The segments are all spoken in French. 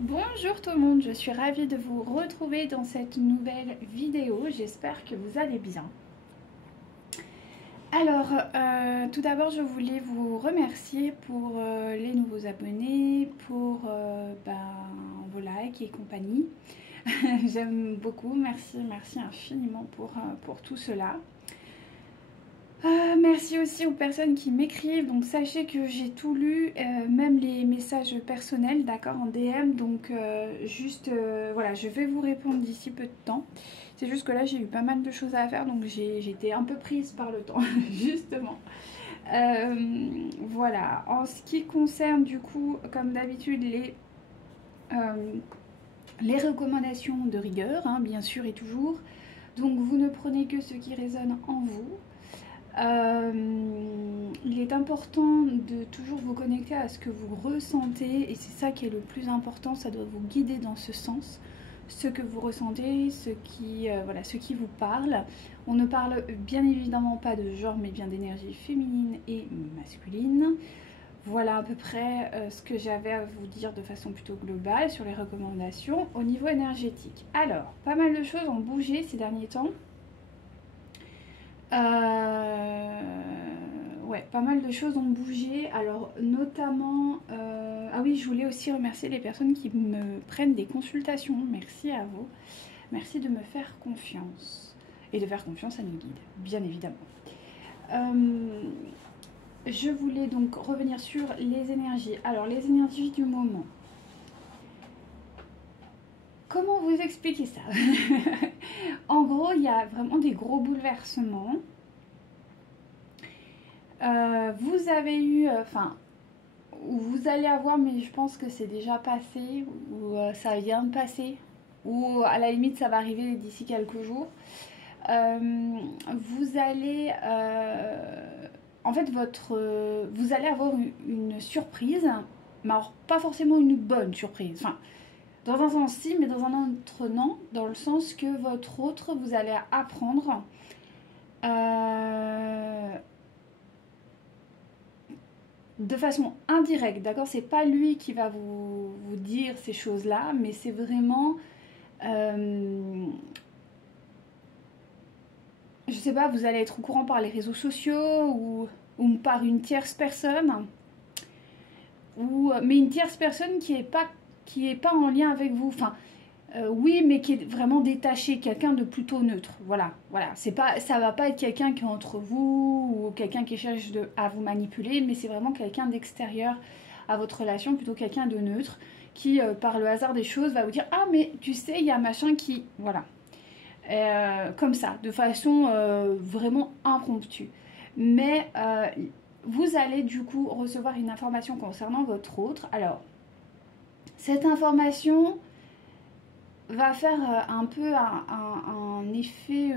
Bonjour tout le monde, je suis ravie de vous retrouver dans cette nouvelle vidéo, j'espère que vous allez bien. Alors, tout d'abord je voulais vous remercier pour les nouveaux abonnés, pour vos likes et compagnie. J'aime beaucoup, merci infiniment pour tout cela. Merci aussi aux personnes qui m'écrivent, donc sachez que j'ai tout lu, même les messages personnels, d'accord, en DM, donc voilà, je vais vous répondre d'ici peu de temps. C'est juste que là j'ai eu pas mal de choses à faire, donc j'ai été un peu prise par le temps, justement. Voilà, en ce qui concerne du coup, comme d'habitude, les recommandations de rigueur, hein, bien sûr et toujours. Donc vous ne prenez que ce qui résonne en vous. Il est important de toujours vous connecter à ce que vous ressentez et c'est ça qui est le plus important, ça doit vous guider dans ce sens, ce que vous ressentez, ce qui vous parle. On ne parle bien évidemment pas de genre mais bien d'énergie féminine et masculine. Voilà à peu près ce que j'avais à vous dire de façon plutôt globale sur les recommandations au niveau énergétique. Alors, pas mal de choses ont bougé ces derniers temps. Ouais, pas mal de choses ont bougé. Alors, notamment... ah oui, je voulais aussi remercier les personnes qui me prennent des consultations. Merci à vous. Merci de me faire confiance. Et de faire confiance à nos guides, bien évidemment. Je voulais donc revenir sur les énergies. Alors, les énergies du moment. Comment vous expliquer ça? En gros, il y a vraiment des gros bouleversements. Vous avez eu, vous allez avoir, mais je pense que c'est déjà passé, ou ça vient de passer, ou à la limite ça va arriver d'ici quelques jours. Vous allez, en fait, vous allez avoir une surprise, mais alors pas forcément une bonne surprise. Enfin, dans un sens si, mais dans un autre non, dans le sens que votre autre, vous allez apprendre de façon indirecte, d'accord? C'est pas lui qui va vous dire ces choses-là, mais c'est vraiment... je sais pas, vous allez être au courant par les réseaux sociaux ou par une tierce personne. Mais une tierce personne qui est pas en lien avec vous. Enfin, oui, mais qui est vraiment détaché, quelqu'un de plutôt neutre. Voilà. C'est pas, ça va pas être quelqu'un qui est entre vous ou quelqu'un qui cherche à vous manipuler, mais c'est vraiment quelqu'un d'extérieur à votre relation, plutôt quelqu'un de neutre qui, par le hasard des choses, va vous dire ah mais tu sais, il y a machin qui, voilà, comme ça, de façon vraiment impromptue. Mais vous allez du coup recevoir une information concernant votre autre. Alors, cette information va faire un peu un effet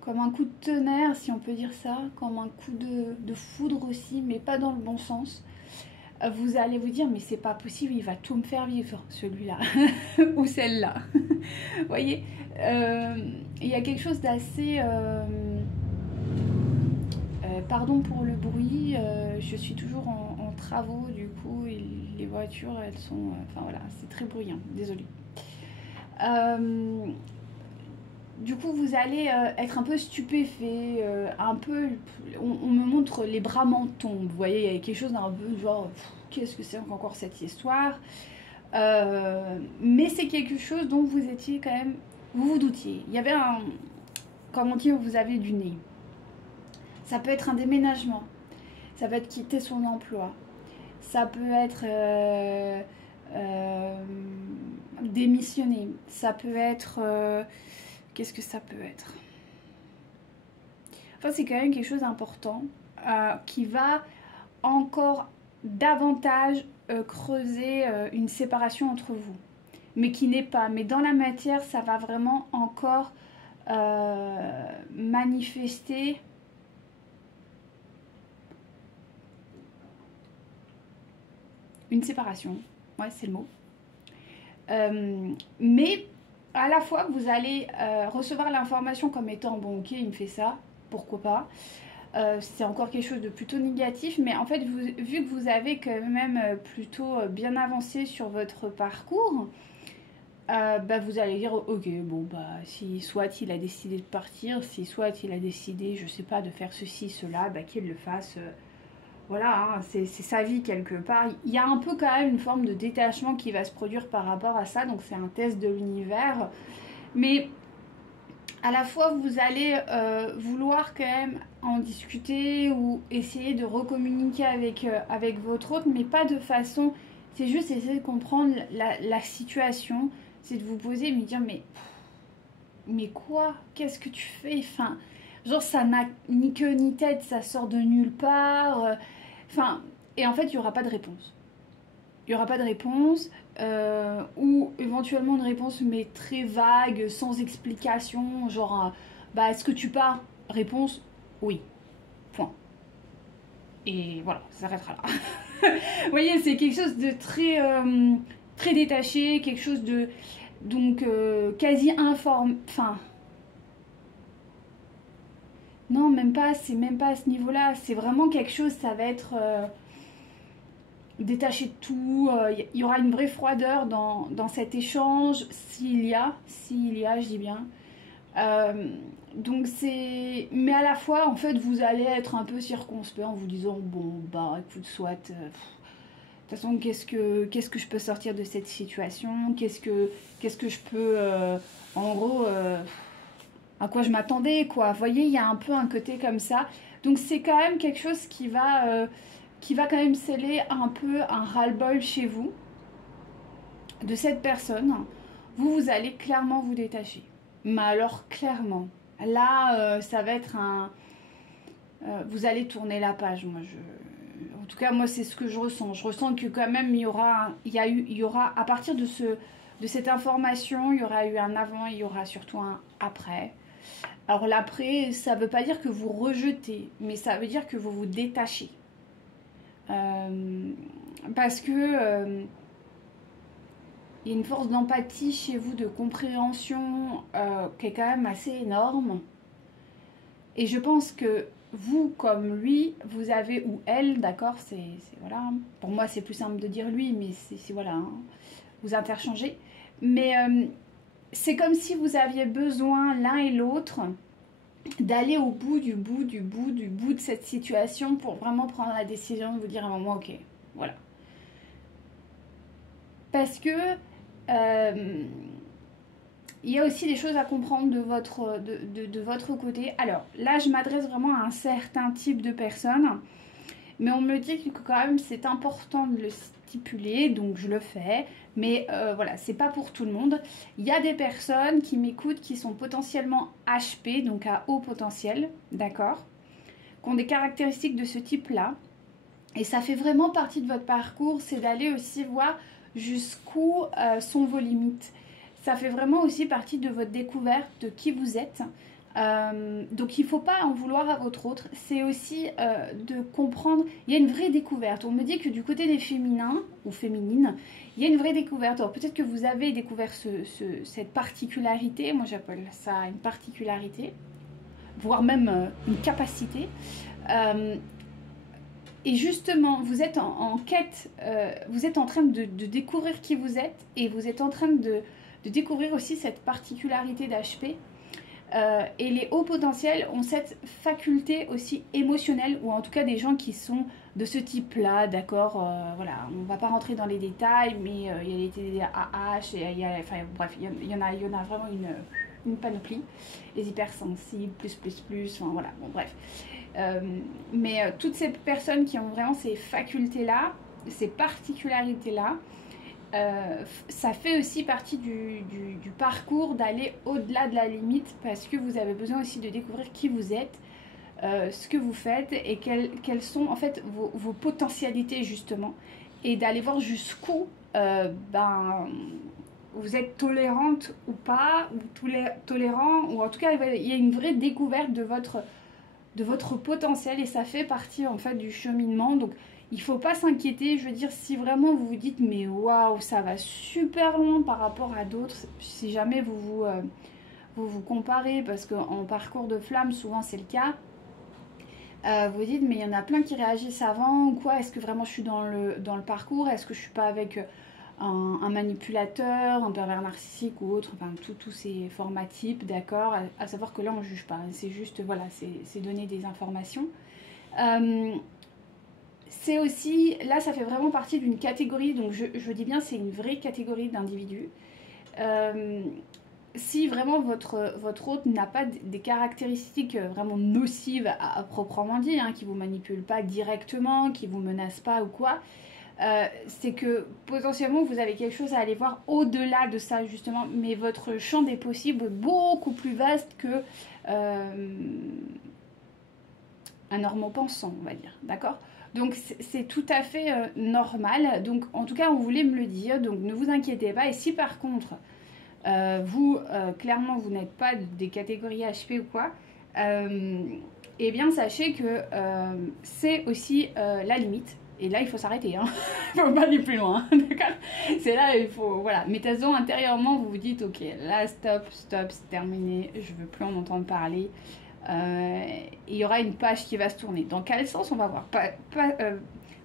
comme un coup de tonnerre, si on peut dire ça, comme un coup de foudre aussi, mais pas dans le bon sens. Vous allez vous dire, mais c'est pas possible, il va tout me faire vivre, celui-là, ou celle-là. Vous voyez, il y a quelque chose d'assez... pardon pour le bruit, je suis toujours en travaux du coup et les voitures elles sont... Enfin voilà, c'est très bruyant, désolée. Du coup vous allez être un peu stupéfait, un peu... On me montre les bras m'en tombent, vous voyez, il y a quelque chose d'un peu genre... Qu'est-ce que c'est encore cette histoire? Mais c'est quelque chose dont vous étiez quand même... Vous vous doutiez. Il y avait un... Comment dire, vous avez du nez. Ça peut être un déménagement, ça peut être quitter son emploi, ça peut être démissionner, ça peut être... qu'est-ce que ça peut être? Enfin, c'est quand même quelque chose d'important qui va encore davantage creuser une séparation entre vous. Mais qui n'est pas. Mais dans la matière, ça va vraiment encore manifester... Une séparation, ouais, c'est le mot. Mais à la fois, vous allez recevoir l'information comme étant bon, ok, il me fait ça, pourquoi pas. c'est encore quelque chose de plutôt négatif, mais en fait, vu que vous avez quand même plutôt bien avancé sur votre parcours, bah, vous allez dire, ok, bon, bah, si soit il a décidé de partir, si soit il a décidé, je sais pas, de faire ceci, cela, bah, qu'il le fasse. Voilà, hein, c'est sa vie quelque part. Il y a un peu quand même une forme de détachement qui va se produire par rapport à ça, donc c'est un test de l'univers. Mais à la fois, vous allez vouloir quand même en discuter ou essayer de recommuniquer avec votre hôte, mais pas de façon... C'est juste essayer de comprendre la situation, c'est de vous poser et me dire, mais quoi? Qu'est-ce que tu fais? Enfin, genre, ça n'a ni queue ni tête, ça sort de nulle part. Enfin, et en fait, il n'y aura pas de réponse. Il n'y aura pas de réponse, ou éventuellement une réponse mais très vague, sans explication, genre bah est-ce que tu pars? Réponse oui, point. Et voilà, ça s'arrêtera là. Vous voyez, c'est quelque chose de très détaché, quelque chose de donc quasi informe, enfin non, même pas, c'est même pas à ce niveau-là, c'est vraiment quelque chose, ça va être détaché de tout, il y aura une vraie froideur dans cet échange, s'il y a, je dis bien. Euh, donc c'est... Mais à la fois, en fait, vous allez être un peu circonspect en vous disant, bon, bah écoute, soit... de toute façon, qu'est-ce que je peux sortir de cette situation? Qu'est-ce que je peux... en gros, à quoi je m'attendais, quoi. Vous voyez, il y a un peu un côté comme ça. Donc c'est quand même quelque chose qui va quand même sceller un peu un ras-le-bol chez vous de cette personne. Vous allez clairement vous détacher. Mais alors clairement, là, ça va être un... vous allez tourner la page. En tout cas, moi, c'est ce que je ressens. Je ressens que quand même, il y aura à partir de cette information, il y aura eu un avant, il y aura surtout un après. Alors l'après, ça ne veut pas dire que vous rejetez, mais ça veut dire que vous vous détachez. Parce que il y a une force d'empathie chez vous, de compréhension qui est quand même assez énorme. Et je pense que vous, comme lui, vous avez, ou elle, d'accord, voilà. Pour moi, c'est plus simple de dire lui, mais c'est voilà, hein, vous interchangez. Mais c'est comme si vous aviez besoin l'un et l'autre d'aller au bout de cette situation pour vraiment prendre la décision de vous dire à un moment, ok, voilà. Parce que il y a aussi des choses à comprendre de votre côté. Alors là, je m'adresse vraiment à un certain type de personnes, mais on me dit que quand même c'est important de le stipuler, donc je le fais. Mais voilà, c'est pas pour tout le monde. Il y a des personnes qui m'écoutent qui sont potentiellement HP, donc à haut potentiel, d'accord, qui ont des caractéristiques de ce type-là. Et ça fait vraiment partie de votre parcours, c'est d'aller aussi voir jusqu'où sont vos limites. Ça fait vraiment aussi partie de votre découverte de qui vous êtes. Donc il ne faut pas en vouloir à votre autre. C'est aussi de comprendre, il y a une vraie découverte. On me dit que du côté des féminins ou féminines, il y a une vraie découverte. Alors peut-être que vous avez découvert cette particularité, moi j'appelle ça une particularité, voire même une capacité. Et justement, vous êtes en quête, vous êtes en train de découvrir qui vous êtes, et vous êtes en train de découvrir aussi cette particularité d'HP. Et les hauts potentiels ont cette faculté aussi émotionnelle, ou en tout cas des gens qui sont de ce type-là, d'accord, voilà, on ne va pas rentrer dans les détails, mais il y a les TDAH, et enfin bref, il y en a vraiment une panoplie, les hypersensibles, enfin voilà, bon bref. Mais toutes ces personnes qui ont vraiment ces facultés-là, ces particularités-là, ça fait aussi partie du parcours d'aller au-delà de la limite, parce que vous avez besoin aussi de découvrir qui vous êtes, ce que vous faites et quelles sont en fait vos potentialités justement, et d'aller voir jusqu'où vous êtes tolérante ou pas, ou tolérant, ou en tout cas il y a une vraie découverte de votre potentiel, et ça fait partie en fait du cheminement. Donc il ne faut pas s'inquiéter, je veux dire, si vraiment vous vous dites mais waouh, ça va super loin par rapport à d'autres, si jamais vous comparez, parce qu'en parcours de flamme souvent c'est le cas, Vous dites, mais il y en a plein qui réagissent avant ou quoi? Est-ce que vraiment je suis dans le parcours? Est-ce que je suis pas avec un manipulateur, un pervers narcissique ou autre? Enfin, tous ces formats types, d'accord? À savoir que là, on juge pas. C'est juste, voilà, c'est donner des informations. C'est aussi, là, ça fait vraiment partie d'une catégorie, donc je dis bien, c'est une vraie catégorie d'individus. Si vraiment votre hôte n'a pas des caractéristiques vraiment nocives à proprement dit, hein, qui vous manipule pas directement, qui vous menace pas ou quoi, c'est que potentiellement vous avez quelque chose à aller voir au-delà de ça justement, mais votre champ des possibles est beaucoup plus vaste que un normopensant, on va dire, d'accord? Donc c'est tout à fait normal, donc en tout cas on voulait me le dire, donc ne vous inquiétez pas, et si par contre vous, clairement, vous n'êtes pas des catégories HP ou quoi, eh bien, sachez que c'est aussi la limite. Et là, il faut s'arrêter. Hein. Il ne faut pas aller plus loin. D'accord? C'est là, il faut. Voilà. Mais de toute façon, intérieurement, vous vous dites ok, là, stop, c'est terminé. Je ne veux plus en entendre parler. Il y aura une page qui va se tourner. Dans quel sens on va voir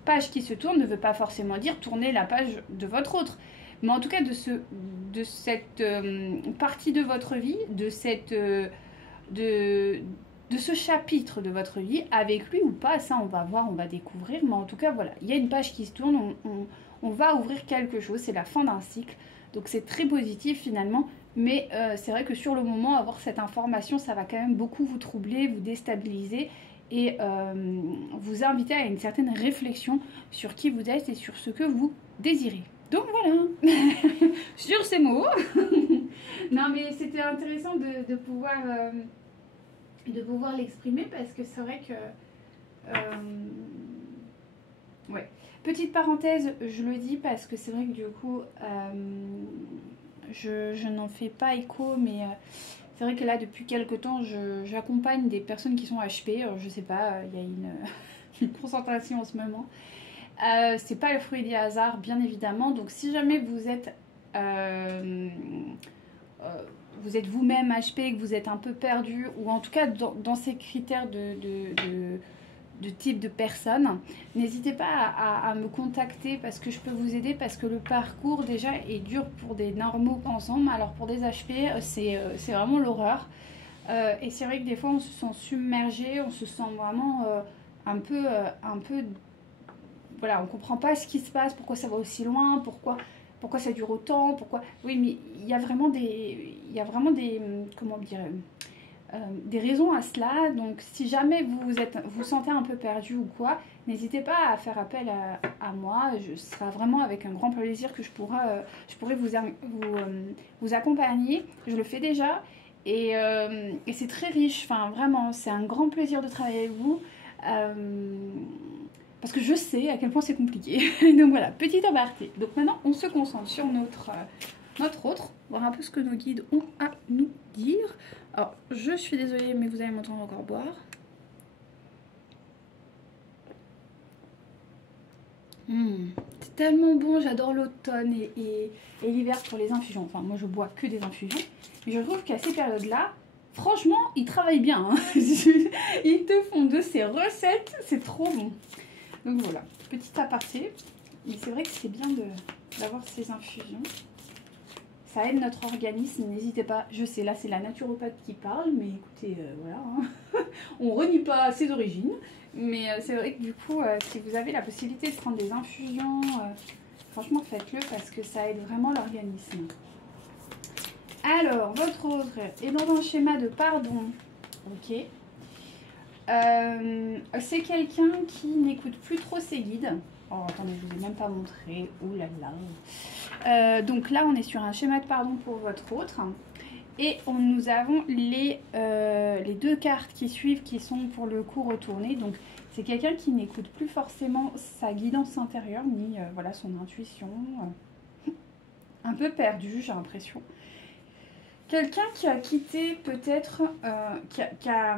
page qui se tourne ne veut pas forcément dire tourner la page de votre autre. Mais en tout cas, de cette partie de votre vie, de ce chapitre de votre vie, avec lui ou pas, ça on va voir, on va découvrir. Mais en tout cas, voilà, il y a une page qui se tourne, on va ouvrir quelque chose, c'est la fin d'un cycle. Donc c'est très positif finalement. Mais c'est vrai que sur le moment, avoir cette information, ça va quand même beaucoup vous troubler, vous déstabiliser et vous inviter à une certaine réflexion sur qui vous êtes et sur ce que vous désirez. Donc voilà, sur ces mots. Non mais c'était intéressant de pouvoir l'exprimer parce que c'est vrai que... ouais. Petite parenthèse, je le dis parce que c'est vrai que du coup, je n'en fais pas écho, mais c'est vrai que là, depuis quelques temps, j'accompagne des personnes qui sont HP. Alors, je sais pas, il y a une concentration en ce moment. C'est pas le fruit des hasards, bien évidemment. Donc, si jamais vous êtes vous-même HP, que vous êtes un peu perdu, ou en tout cas dans ces critères de type de personne, n'hésitez pas à me contacter parce que je peux vous aider, parce que le parcours déjà est dur pour des normaux ensemble, alors pour des HP c'est vraiment l'horreur, et c'est vrai que des fois on se sent submergé, on se sent vraiment un peu voilà, on comprend pas ce qui se passe, pourquoi ça va aussi loin, pourquoi ça dure autant, pourquoi... Oui, mais il y a vraiment des comment dire, des raisons à cela. Donc si jamais vous sentez un peu perdu ou quoi, n'hésitez pas à faire appel à moi. Ce sera vraiment avec un grand plaisir que je pourrai vous accompagner. Je le fais déjà et c'est très riche. Enfin vraiment, c'est un grand plaisir de travailler avec vous. Parce que je sais à quel point c'est compliqué. Donc voilà, petit aparté. Donc maintenant, on se concentre sur notre autre, voir un peu ce que nos guides ont à nous dire. Alors, je suis désolée, mais vous allez m'entendre encore boire. C'est tellement bon, j'adore l'automne et l'hiver pour les infusions. Enfin, moi, je bois que des infusions. Mais je trouve qu'à ces périodes-là, franchement, ils travaillent bien. Hein. Ils te font de ces recettes, c'est trop bon. Donc voilà, petit aparté. Mais c'est vrai que c'est bien d'avoir ces infusions. Ça aide notre organisme, n'hésitez pas. Je sais, là c'est la naturopathe qui parle, mais écoutez, voilà. Hein. On renie pas ses origines. Mais c'est vrai que du coup, si vous avez la possibilité de prendre des infusions, franchement faites-le parce que ça aide vraiment l'organisme. Alors, votre autre est dans un schéma de pardon. Ok. C'est quelqu'un qui n'écoute plus trop ses guides. Oh, attendez, je vous ai même pas montré. Ouh là là. Donc là, on est sur un schéma de pardon pour votre autre. Et nous avons les deux cartes qui suivent qui sont pour le coup retournées. Donc, c'est quelqu'un qui n'écoute plus forcément sa guidance intérieure, ni voilà, son intuition. Un peu perdu, j'ai l'impression. Quelqu'un qui a quitté peut-être... qui a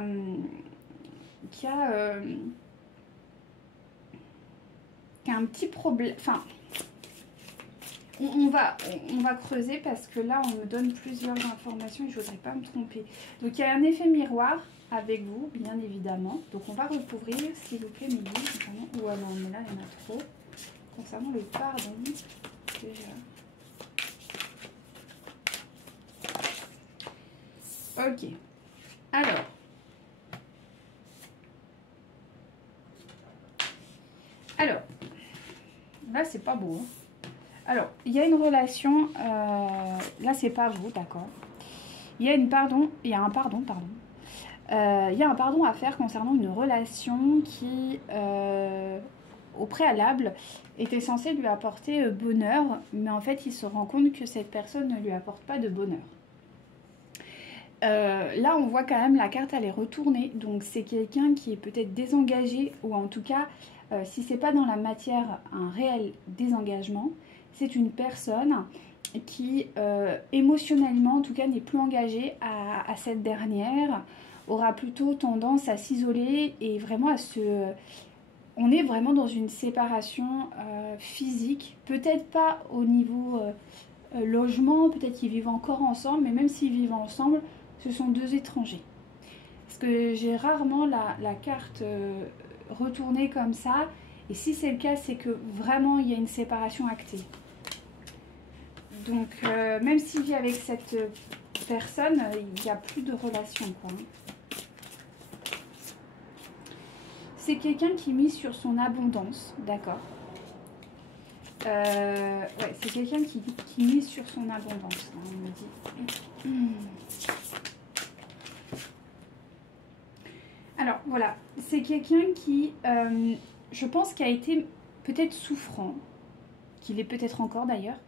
un petit problème, enfin on va creuser parce que là on me donne plusieurs informations et je voudrais pas me tromper. Donc il y a un effet miroir, avec vous, bien évidemment. Donc on va recouvrir, s'il vous plaît, mes livres. Ou non, mais là, il y en a trop. Concernant le pardon, déjà. Ok. Alors, là, c'est pas beau. Hein. Alors, il y a une relation, là, c'est pas vous, d'accord. Il y a un pardon, pardon. Il y a un pardon à faire concernant une relation qui, au préalable, était censée lui apporter bonheur, mais en fait, il se rend compte que cette personne ne lui apporte pas de bonheur. Là, on voit quand même la carte, elle est retournée, donc c'est quelqu'un qui est peut-être désengagé, ou en tout cas, si c'est pas dans la matière un réel désengagement, c'est une personne qui, émotionnellement, en tout cas, n'est plus engagée à cette dernière, aura plutôt tendance à s'isoler et vraiment à se... On est vraiment dans une séparation physique, peut-être pas au niveau logement, peut-être qu'ils vivent encore ensemble, mais même s'ils vivent ensemble, ce sont deux étrangers. Parce que j'ai rarement la carte retournée comme ça, et si c'est le cas, c'est que vraiment il y a une séparation actée. Donc même s'il vit avec cette personne, il n'y a plus de relation, quoi. C'est quelqu'un qui mise sur son abondance, d'accord. Ouais, c'est quelqu'un qui mise sur son abondance, hein, on me dit. Alors, voilà, c'est quelqu'un qui, je pense, qui a été peut-être souffrant, qu'il est peut-être encore d'ailleurs,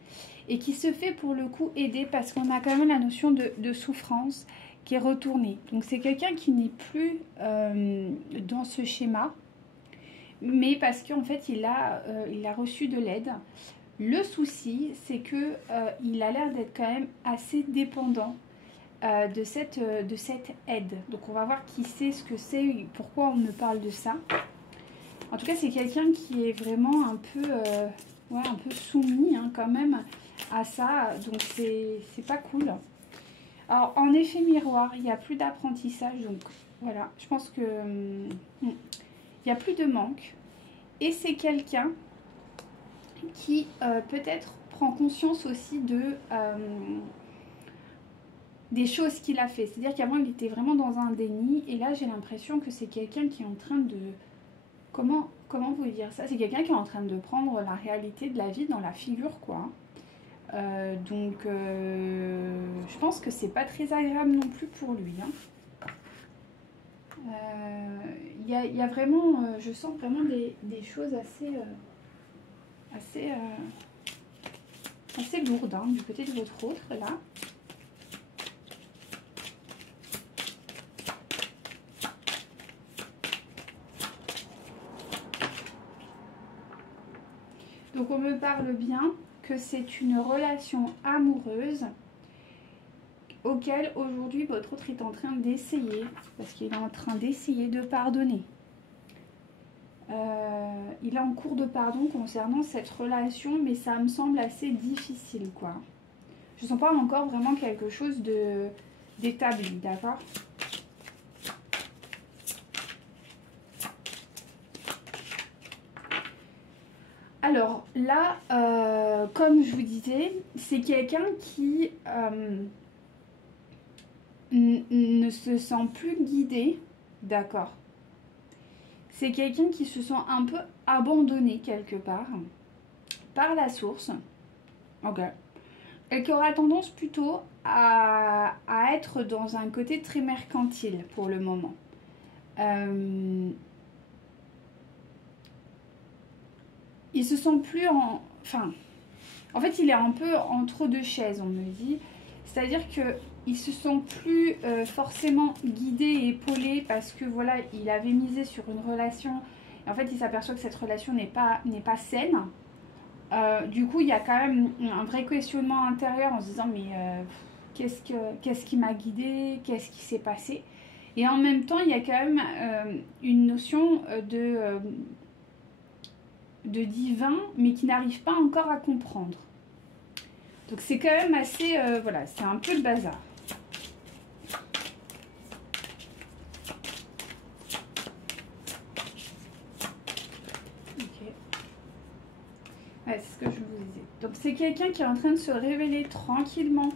et qui se fait pour le coup aider parce qu'on a quand même la notion de souffrance qui est retournée. Donc c'est quelqu'un qui n'est plus dans ce schéma, mais parce qu'en fait il a reçu de l'aide. Le souci, c'est que il a l'air d'être quand même assez dépendant de cette aide. Donc on va voir qui sait ce que c'est, pourquoi on me parle de ça. En tout cas, c'est quelqu'un qui est vraiment un peu, ouais, un peu soumis hein, quand même à ça. Donc c'est pas cool. Alors en effet miroir, il n'y a plus d'apprentissage. Donc voilà, je pense que il n'y a plus de manque. Et c'est quelqu'un qui peut-être prend conscience aussi de... des choses qu'il a fait. C'est-à-dire qu'avant, il était vraiment dans un déni. Et là, j'ai l'impression que c'est quelqu'un qui est en train de... Comment vous dire ça? C'est quelqu'un qui est en train de prendre la réalité de la vie dans la figure, quoi. Donc, je pense que c'est pas très agréable non plus pour lui. Il y a vraiment... je sens vraiment des choses assez lourdes hein, du côté de votre autre, là. Donc on me parle bien que c'est une relation amoureuse auquel aujourd'hui votre autre est en train d'essayer, parce qu'il est en train d'essayer de pardonner. Il est en cours de pardon concernant cette relation, mais ça me semble assez difficile, quoi. Je ne sens pas encore vraiment quelque chose d'établi, d'accord ? Alors là, comme je vous disais, c'est quelqu'un qui ne se sent plus guidé, d'accord. C'est quelqu'un qui se sent un peu abandonné quelque part par la source, ok, et qui aura tendance plutôt à être dans un côté très mercantile pour le moment. Il se sent plus en... Enfin, en fait, il est un peu entre deux chaises, on me dit. C'est-à-dire qu'il se sent plus forcément guidé et épaulé parce que, voilà, il avait misé sur une relation. Et en fait, il s'aperçoit que cette relation n'est pas saine. Du coup, il y a quand même un vrai questionnement intérieur en se disant, mais qu'est-ce qui m'a guidé? Qu'est-ce qui s'est passé? Et en même temps, il y a quand même une notion de divin, mais qui n'arrive pas encore à comprendre. Donc c'est quand même assez... voilà, c'est un peu le bazar. Ouais, c'est ce que je vous disais. Donc c'est quelqu'un qui est en train de se révéler tranquillement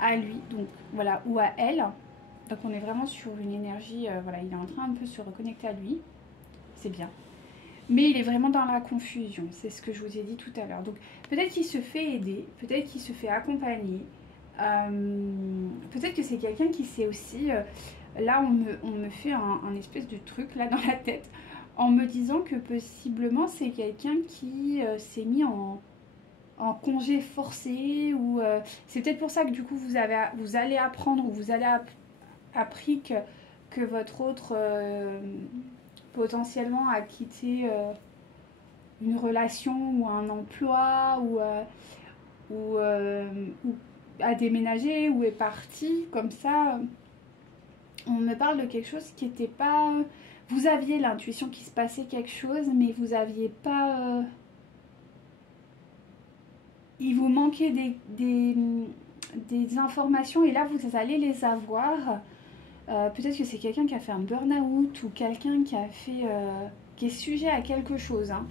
à lui, donc voilà, ou à elle. Donc on est vraiment sur une énergie, voilà, il est en train un peu de se reconnecter à lui. C'est bien. Mais il est vraiment dans la confusion, c'est ce que je vous ai dit tout à l'heure. Donc peut-être qu'il se fait aider, peut-être qu'il se fait accompagner. Peut-être que c'est quelqu'un qui sait aussi... là, on me fait un espèce de truc là dans la tête en me disant que possiblement c'est quelqu'un qui s'est mis en congé forcé ou c'est peut-être pour ça que du coup vous allez apprendre ou vous allez appris que votre autre potentiellement a quitté une relation ou un emploi ou a déménagé ou est parti comme ça. On me parle de quelque chose qui n'était pas... Vous aviez l'intuition qu'il se passait quelque chose, mais vous n'aviez pas... Il vous manquait des informations et là vous allez les avoir. Peut-être que c'est quelqu'un qui a fait un burn-out ou quelqu'un qui a fait... qui est sujet à quelque chose. Hein.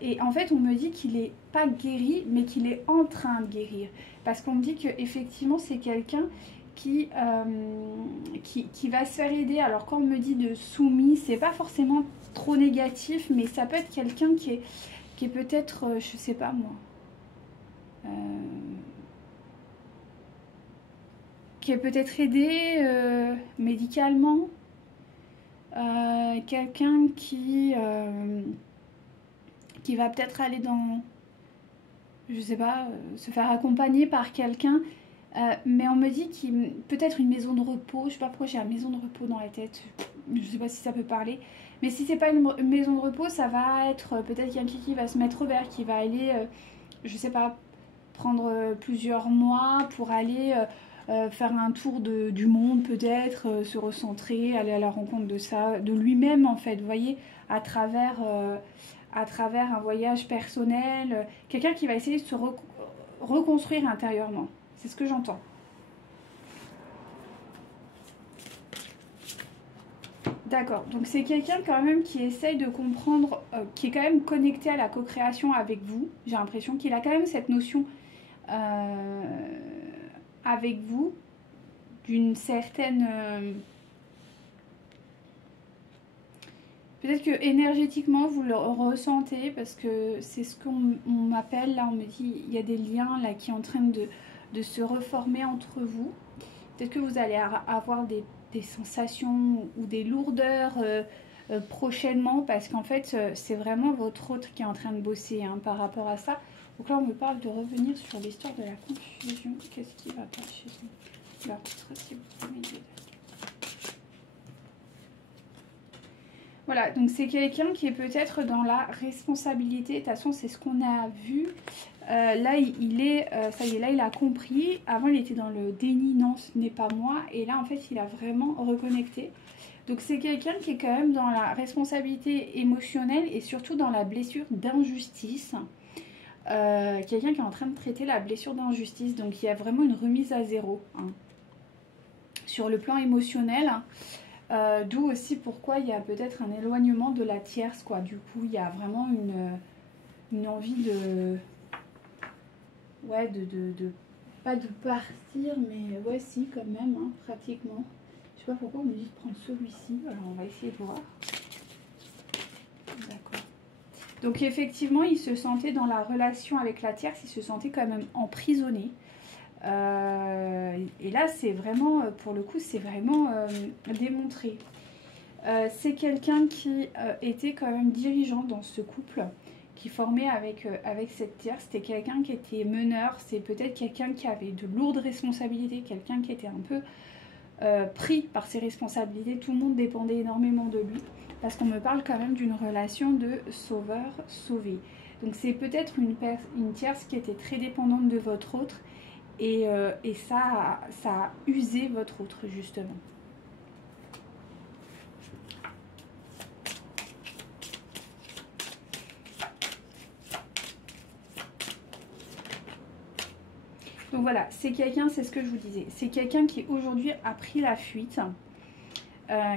Et en fait on me dit qu'il n'est pas guéri, mais qu'il est en train de guérir. Parce qu'on me dit qu'effectivement c'est quelqu'un qui va se faire aider. Alors quand on me dit de soumis, c'est pas forcément trop négatif, mais ça peut être quelqu'un qui est peut-être, je sais pas moi, qui est peut-être aidé médicalement, quelqu'un qui va peut-être aller dans, je sais pas, se faire accompagner par quelqu'un. Mais on me dit qu'il peut-être une maison de repos. Je sais pas pourquoi j'ai une maison de repos dans la tête. Je sais pas si ça peut parler. Mais si c'est pas une maison de repos, ça va être peut-être quelqu'un qui va se mettre au vert, qui va aller, je sais pas, prendre plusieurs mois pour aller faire un tour du monde peut-être, se recentrer, aller à la rencontre de ça, de lui-même en fait. Vous voyez, à travers un voyage personnel, quelqu'un qui va essayer de se reconstruire intérieurement. C'est ce que j'entends. D'accord, donc c'est quelqu'un quand même qui essaye de comprendre, qui est quand même connecté à la co-création avec vous. J'ai l'impression qu'il a quand même cette notion avec vous, d'une certaine... peut-être que énergétiquement vous le ressentez, parce que c'est ce qu'on m'appelle, là on me dit, il y a des liens là qui sont en train de se reformer entre vous. Peut-être que vous allez avoir des sensations ou des lourdeurs prochainement, parce qu'en fait c'est vraiment votre autre qui est en train de bosser hein, par rapport à ça. Donc là on me parle de revenir sur l'histoire de la confusion. Qu'est-ce qui va pas chez nous? Alors, si vous pouvez m'aider. Voilà, donc c'est quelqu'un qui est peut-être dans la responsabilité. De toute façon, c'est ce qu'on a vu. Là, il est, ça y est, là, il a compris. Avant, il était dans le déni, non, ce n'est pas moi. Et là, en fait, il a vraiment reconnecté. Donc, c'est quelqu'un qui est quand même dans la responsabilité émotionnelle et surtout dans la blessure d'injustice. Quelqu'un qui est en train de traiter la blessure d'injustice. Donc, il y a vraiment une remise à zéro hein, sur le plan émotionnel. D'où aussi pourquoi il y a peut-être un éloignement de la tierce, quoi. Du coup, il y a vraiment une envie de... Ouais, pas de partir, mais ouais, si, quand même, hein, pratiquement. Je sais pas pourquoi on me dit de prendre celui-ci. Alors, on va essayer de voir. D'accord. Donc, effectivement, il se sentait dans la relation avec la tierce, il se sentait quand même emprisonné. Et là c'est vraiment pour le coup c'est vraiment démontré. C'est quelqu'un qui était quand même dirigeant dans ce couple qui formait avec cette tierce. C'était quelqu'un qui était meneur, c'est peut-être quelqu'un qui avait de lourdes responsabilités, quelqu'un qui était un peu pris par ses responsabilités. Tout le monde dépendait énormément de lui parce qu'on me parle quand même d'une relation de sauveur-sauvé. Donc c'est peut-être une tierce qui était très dépendante de votre autre. Et ça a usé votre autre, justement. Donc voilà, c'est quelqu'un, c'est ce que je vous disais, c'est quelqu'un qui aujourd'hui a pris la fuite,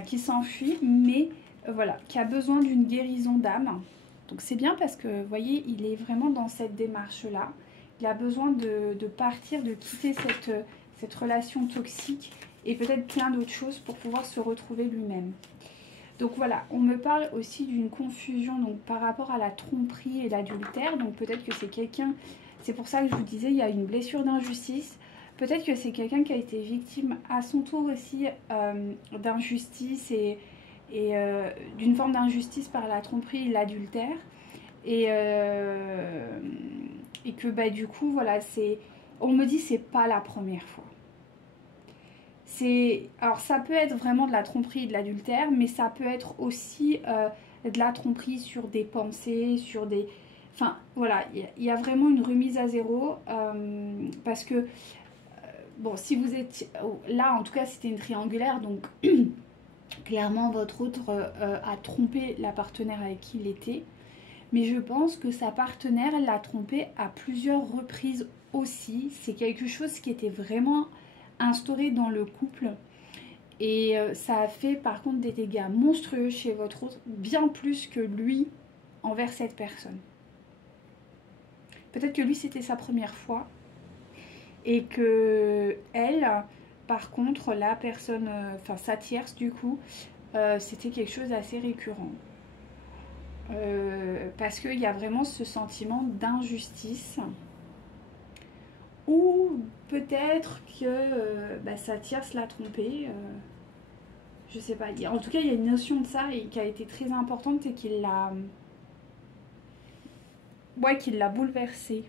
qui s'enfuit, mais voilà, qui a besoin d'une guérison d'âme. Donc c'est bien parce que, vous voyez, il est vraiment dans cette démarche-là. Il a besoin de partir, de quitter cette relation toxique et peut-être plein d'autres choses pour pouvoir se retrouver lui-même. Donc voilà, on me parle aussi d'une confusion donc, par rapport à la tromperie et l'adultère. Donc peut-être que c'est quelqu'un, c'est pour ça que je vous disais, il y a une blessure d'injustice. Peut-être que c'est quelqu'un qui a été victime à son tour aussi d'injustice et d'une forme d'injustice par la tromperie et l'adultère. Et que bah, du coup, voilà, on me dit c'est pas la première fois. Alors ça peut être vraiment de la tromperie et de l'adultère, mais ça peut être aussi de la tromperie sur des pensées, sur des... Enfin voilà, il y a vraiment une remise à zéro parce que, bon, si vous êtes... Là en tout cas c'était une triangulaire, donc clairement votre autre a trompé la partenaire avec qui il était. Mais je pense que sa partenaire l'a trompé à plusieurs reprises aussi. C'est quelque chose qui était vraiment instauré dans le couple. Et ça a fait par contre des dégâts monstrueux chez votre autre, bien plus que lui envers cette personne. Peut-être que lui c'était sa première fois. Et que elle, par contre, la personne, enfin sa tierce du coup, c'était quelque chose d'assez récurrent. Parce qu'il y a vraiment ce sentiment d'injustice ou peut-être que sa tierce l'a trompé, je sais pas, en tout cas il y a une notion de ça et qui a été très importante et qui l'a bouleversé.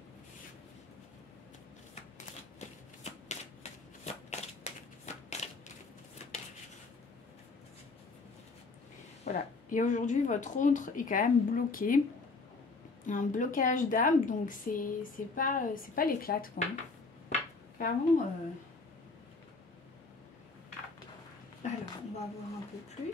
Voilà, et aujourd'hui votre autre est quand même bloqué. Un blocage d'âme, donc c'est pas l'éclate quoi. Clairement. Alors on va voir un peu plus.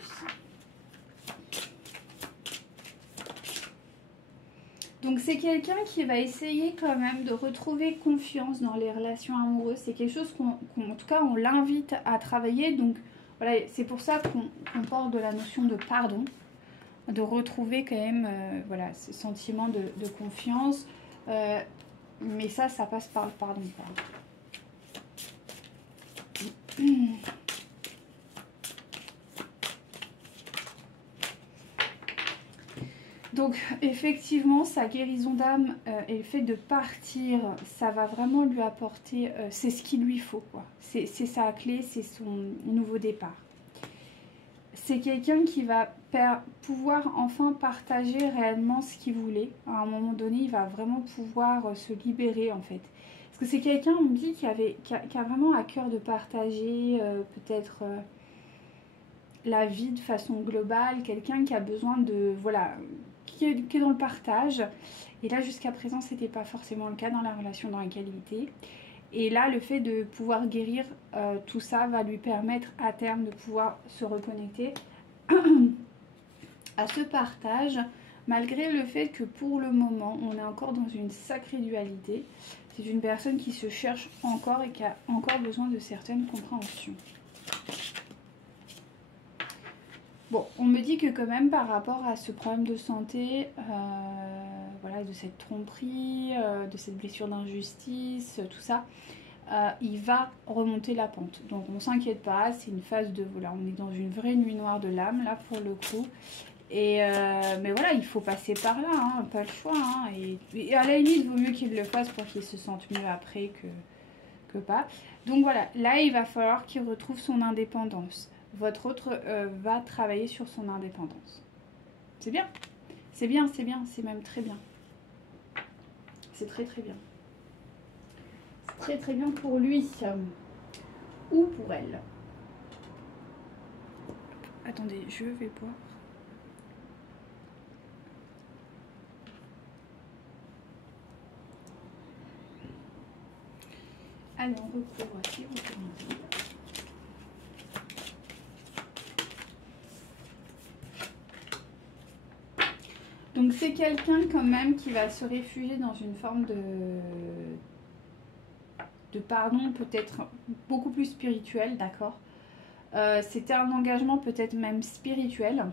Donc c'est quelqu'un qui va essayer quand même de retrouver confiance dans les relations amoureuses. C'est quelque chose en tout cas on l'invite à travailler. Donc voilà, c'est pour ça qu'on parle de la notion de pardon. De retrouver quand même voilà, ce sentiment de confiance. Mais ça passe par le pardon. Donc effectivement sa guérison d'âme et le fait de partir, ça va vraiment lui apporter, c'est ce qu'il lui faut quoi. C'est sa clé, c'est son nouveau départ. C'est quelqu'un qui va pouvoir enfin partager réellement ce qu'il voulait. À un moment donné, il va vraiment pouvoir se libérer en fait. Parce que c'est quelqu'un, on me dit, qui a vraiment à cœur de partager peut-être la vie de façon globale. Quelqu'un qui a besoin de... Voilà, qui est dans le partage. Et là, jusqu'à présent, c'était pas forcément le cas dans la relation dans laquelle il était. Et là, le fait de pouvoir guérir tout ça va lui permettre à terme de pouvoir se reconnecter à ce partage, malgré le fait que pour le moment, on est encore dans une sacrée dualité. C'est une personne qui se cherche encore et qui a encore besoin de certaines compréhensions. Bon, on me dit que quand même par rapport à ce problème de santé, voilà, de cette tromperie, de cette blessure d'injustice, tout ça, il va remonter la pente. Donc on s'inquiète pas, c'est une phase de... Voilà, on est dans une vraie nuit noire de l'âme, là, pour le coup. Et mais voilà, il faut passer par là, hein, pas le choix. Hein, et à la limite, il vaut mieux qu'il le fasse pour qu'il se sente mieux après que pas. Donc voilà, là, il va falloir qu'il retrouve son indépendance. Votre autre va travailler sur son indépendance. C'est bien. C'est bien, c'est bien, c'est même très bien. C'est très très bien. C'est très très bien pour lui. Ou pour elle. Attendez, je vais boire. Allez, on recouvre ici, on termine. Donc c'est quelqu'un quand même qui va se réfugier dans une forme de pardon, peut-être beaucoup plus spirituel, d'accord. C'était un engagement peut-être même spirituel.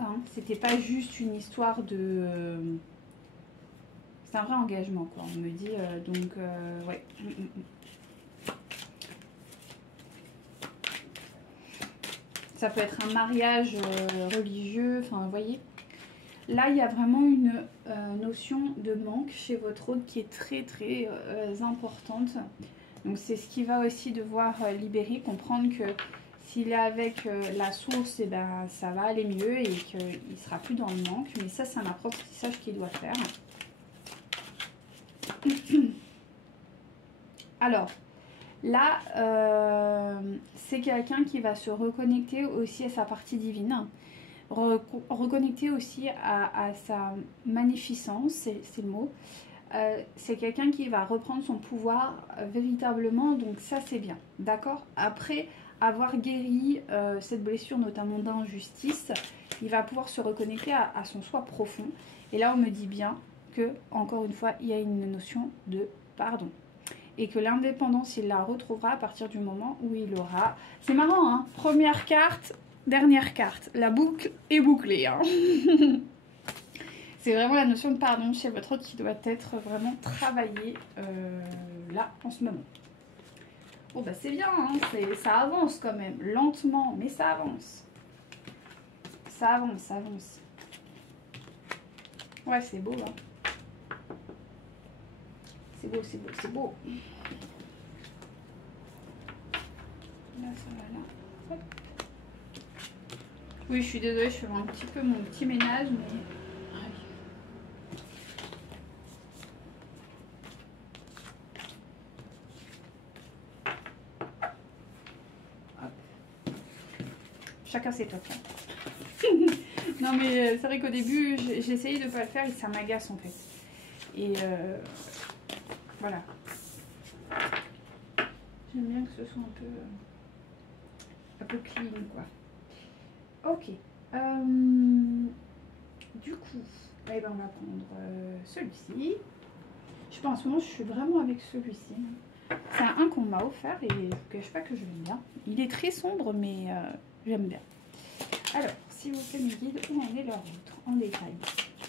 Hein, c'était pas juste une histoire de... c'est un vrai engagement, quoi. On me dit, donc, ouais. Ça peut être un mariage religieux, enfin, vous voyez. Là, il y a vraiment une notion de manque chez votre hôte qui est très, très importante. Donc, c'est ce qui va aussi devoir libérer, comprendre que s'il est avec la source, et ben, ça va aller mieux et qu'il ne sera plus dans le manque. Mais ça, c'est un apprentissage qu'il doit faire. Alors, là, c'est quelqu'un qui va se reconnecter aussi à sa partie divine. Reconnecter aussi à sa magnificence, c'est le mot. C'est quelqu'un qui va reprendre son pouvoir véritablement, donc ça c'est bien, d'accord. Après avoir guéri cette blessure, notamment d'injustice, il va pouvoir se reconnecter à son soi profond. Et là on me dit bien que, encore une fois, il y a une notion de pardon. Et que l'indépendance, il la retrouvera à partir du moment où il aura... C'est marrant, hein, première carte, dernière carte. La boucle est bouclée, hein. C'est vraiment la notion de pardon chez votre hôte qui doit être vraiment travaillée là, en ce moment. Bon, bah c'est bien, hein, ça avance quand même, lentement, mais ça avance. Ça avance, ça avance. Ouais, c'est beau, hein. C'est beau, c'est beau, c'est beau. Là, ça va là. Hop. Oui, je suis désolée, je fais un petit peu mon petit ménage, mais... Chacun ses tocs. Non mais c'est vrai qu'au début j'ai essayé de ne pas le faire et ça m'agace en fait. Et voilà. J'aime bien que ce soit un peu clean quoi. Ok. Du coup, eh ben, on va prendre celui-ci. Je pense en ce moment je suis vraiment avec celui-ci. C'est un qu'on m'a offert et je ne cache pas que je l'aime bien. Il est très sombre mais j'aime bien. Alors, s'il vous plaît, mes guides, où en est leur autre en détail?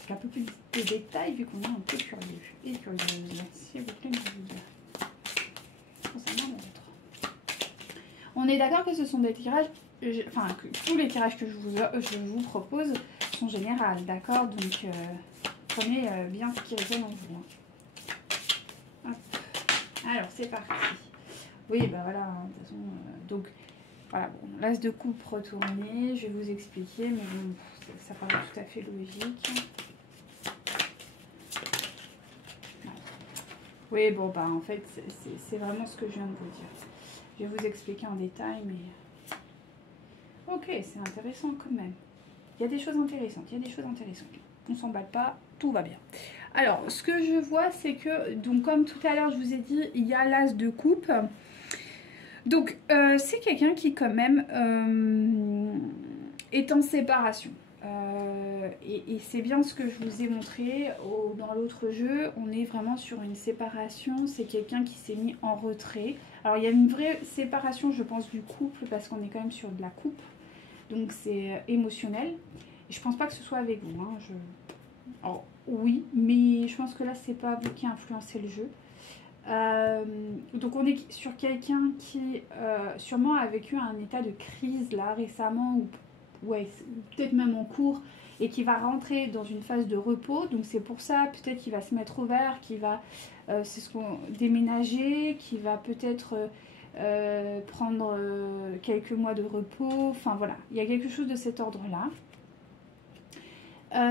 Un peu plus de détails vu qu'on est un peu curieux et curieuse. S'il vous plaît, mes guides. Concernant l'autre. On est d'accord que ce sont des tirages, enfin, que tous les tirages que je vous propose sont généraux, d'accord? Donc, prenez bien ce qui résonne en vous. Hein. Alors, c'est parti. Oui, bah voilà, hein, de toute façon, donc... Voilà, bon, l'as de coupe retourné, je vais vous expliquer, mais bon, ça paraît tout à fait logique. Oui, bon, bah en fait, c'est vraiment ce que je viens de vous dire. Je vais vous expliquer en détail, mais... Ok, c'est intéressant quand même. Il y a des choses intéressantes, il y a des choses intéressantes. On ne s'emballe pas, tout va bien. Alors, ce que je vois, c'est que, donc comme tout à l'heure, je vous ai dit, il y a l'as de coupe. Donc, c'est quelqu'un qui, quand même, est en séparation. Et c'est bien ce que je vous ai montré dans l'autre jeu. On est vraiment sur une séparation. C'est quelqu'un qui s'est mis en retrait. Alors, il y a une vraie séparation, je pense, du couple, parce qu'on est quand même sur de la coupe. Donc, c'est émotionnel. Et je pense pas que ce soit avec vous. Hein. Alors, oui, mais je pense que là, c'est pas vous qui influencez le jeu. Donc on est sur quelqu'un qui sûrement a vécu un état de crise là récemment ou ouais, peut-être même en cours et qui va rentrer dans une phase de repos. Donc c'est pour ça peut-être qu'il va se mettre au vert, qu'il va déménager, qu'il va peut-être prendre quelques mois de repos. Enfin voilà, il y a quelque chose de cet ordre-là.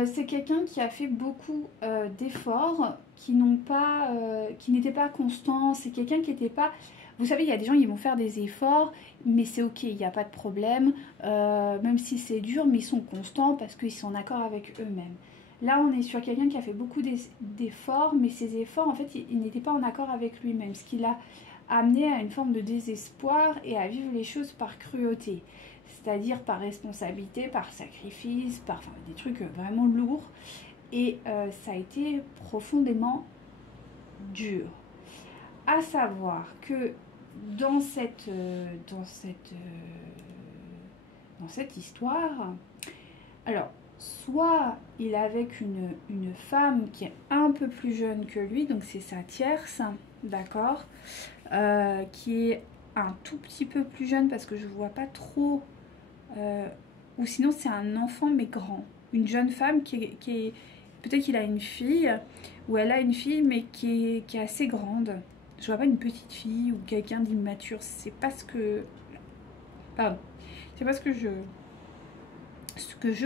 C'est quelqu'un qui a fait beaucoup d'efforts qui n'étaient pas constants. C'est quelqu'un qui n'était pas... Vous savez, il y a des gens qui vont faire des efforts, mais c'est ok, il n'y a pas de problème. Même si c'est dur, mais ils sont constants parce qu'ils sont en accord avec eux-mêmes. Là, on est sur quelqu'un qui a fait beaucoup d'efforts, mais ces efforts, en fait, il n'était pas en accord avec lui-même. Ce qui l'a amené à une forme de désespoir et à vivre les choses par cruauté. C'est-à-dire par responsabilité, par sacrifice, par des trucs vraiment lourds. Et ça a été profondément dur. À savoir que dans cette histoire, alors, soit il est avec une femme qui est un peu plus jeune que lui, donc c'est sa tierce, d'accord, qui est un tout petit peu plus jeune parce que je vois pas trop, ou sinon c'est un enfant mais grand, une jeune femme qui est peut-être qu'il a une fille, ou elle a une fille mais qui est assez grande. Je vois pas une petite fille ou quelqu'un d'immature, c'est pas ce que, pardon, c'est pas ce que je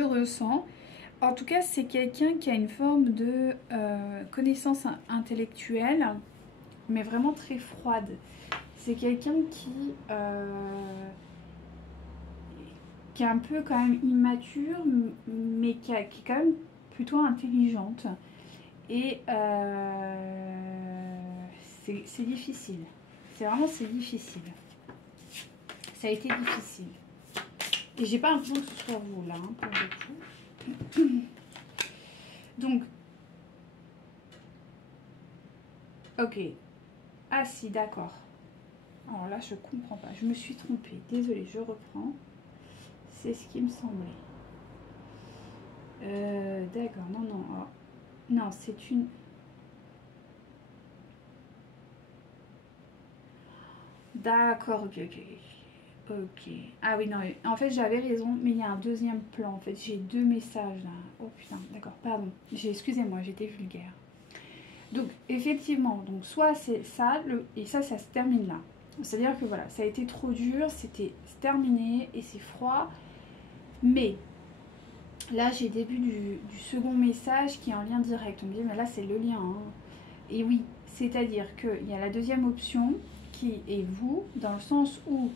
ressens. En tout cas, c'est quelqu'un qui a une forme de connaissance intellectuelle, mais vraiment très froide. C'est quelqu'un qui est un peu quand même immature, mais qui est quand même plutôt intelligente. Et c'est difficile. C'est difficile. Ça a été difficile. Et j'ai pas l'impression que ce soit vous là, hein, pour le coup. Donc, ok. Ah si, d'accord. Alors là, je comprends pas. Je me suis trompée. Désolée, je reprends. C'est ce qui me semblait. D'accord, non, non. Oh. Non, c'est une... D'accord, ok, ok. Ok. Ah oui, non, en fait, j'avais raison, mais il y a un deuxième plan. En fait, j'ai deux messages là. Oh putain, d'accord, pardon. Excusez-moi, j'étais vulgaire. Donc, effectivement, donc soit c'est ça, et ça se termine là. C'est-à-dire que voilà, ça a été trop dur, c'est terminé et c'est froid. Mais là, j'ai le début du second message qui est en lien direct. On me dit, mais là, c'est le lien. Hein. Et oui, c'est-à-dire qu'il y a la deuxième option qui est vous, dans le sens où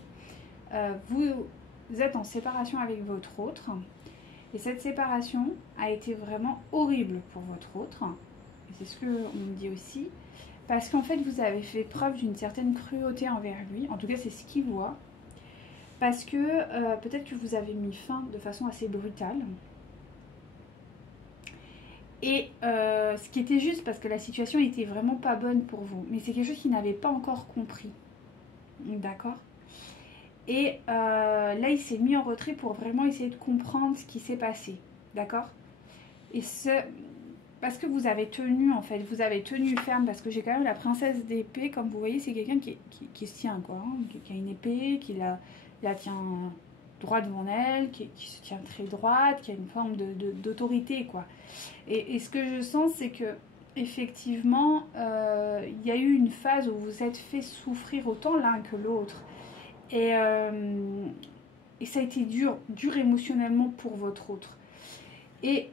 vous êtes en séparation avec votre autre. Et cette séparation a été vraiment horrible pour votre autre. Et c'est ce qu'on me dit aussi. Parce qu'en fait, vous avez fait preuve d'une certaine cruauté envers lui. En tout cas, c'est ce qu'il voit. Parce que peut-être que vous avez mis fin de façon assez brutale. Et ce qui était juste, parce que la situation n'était vraiment pas bonne pour vous. Mais c'est quelque chose qu'il n'avait pas encore compris. D'accord ? Et là, il s'est mis en retrait pour vraiment essayer de comprendre ce qui s'est passé. D'accord ? Et parce que vous avez tenu, en fait, vous avez tenu ferme, parce que j'ai quand même la princesse d'épée, comme vous voyez, c'est quelqu'un qui se tient, quoi, hein, qui a une épée, qui la tient droit devant elle, qui se tient très droite, qui a une forme d'autorité, quoi. Et ce que je sens, c'est que effectivement, il y a eu une phase où vous vous êtes fait souffrir autant l'un que l'autre. Et ça a été dur émotionnellement pour votre autre. Et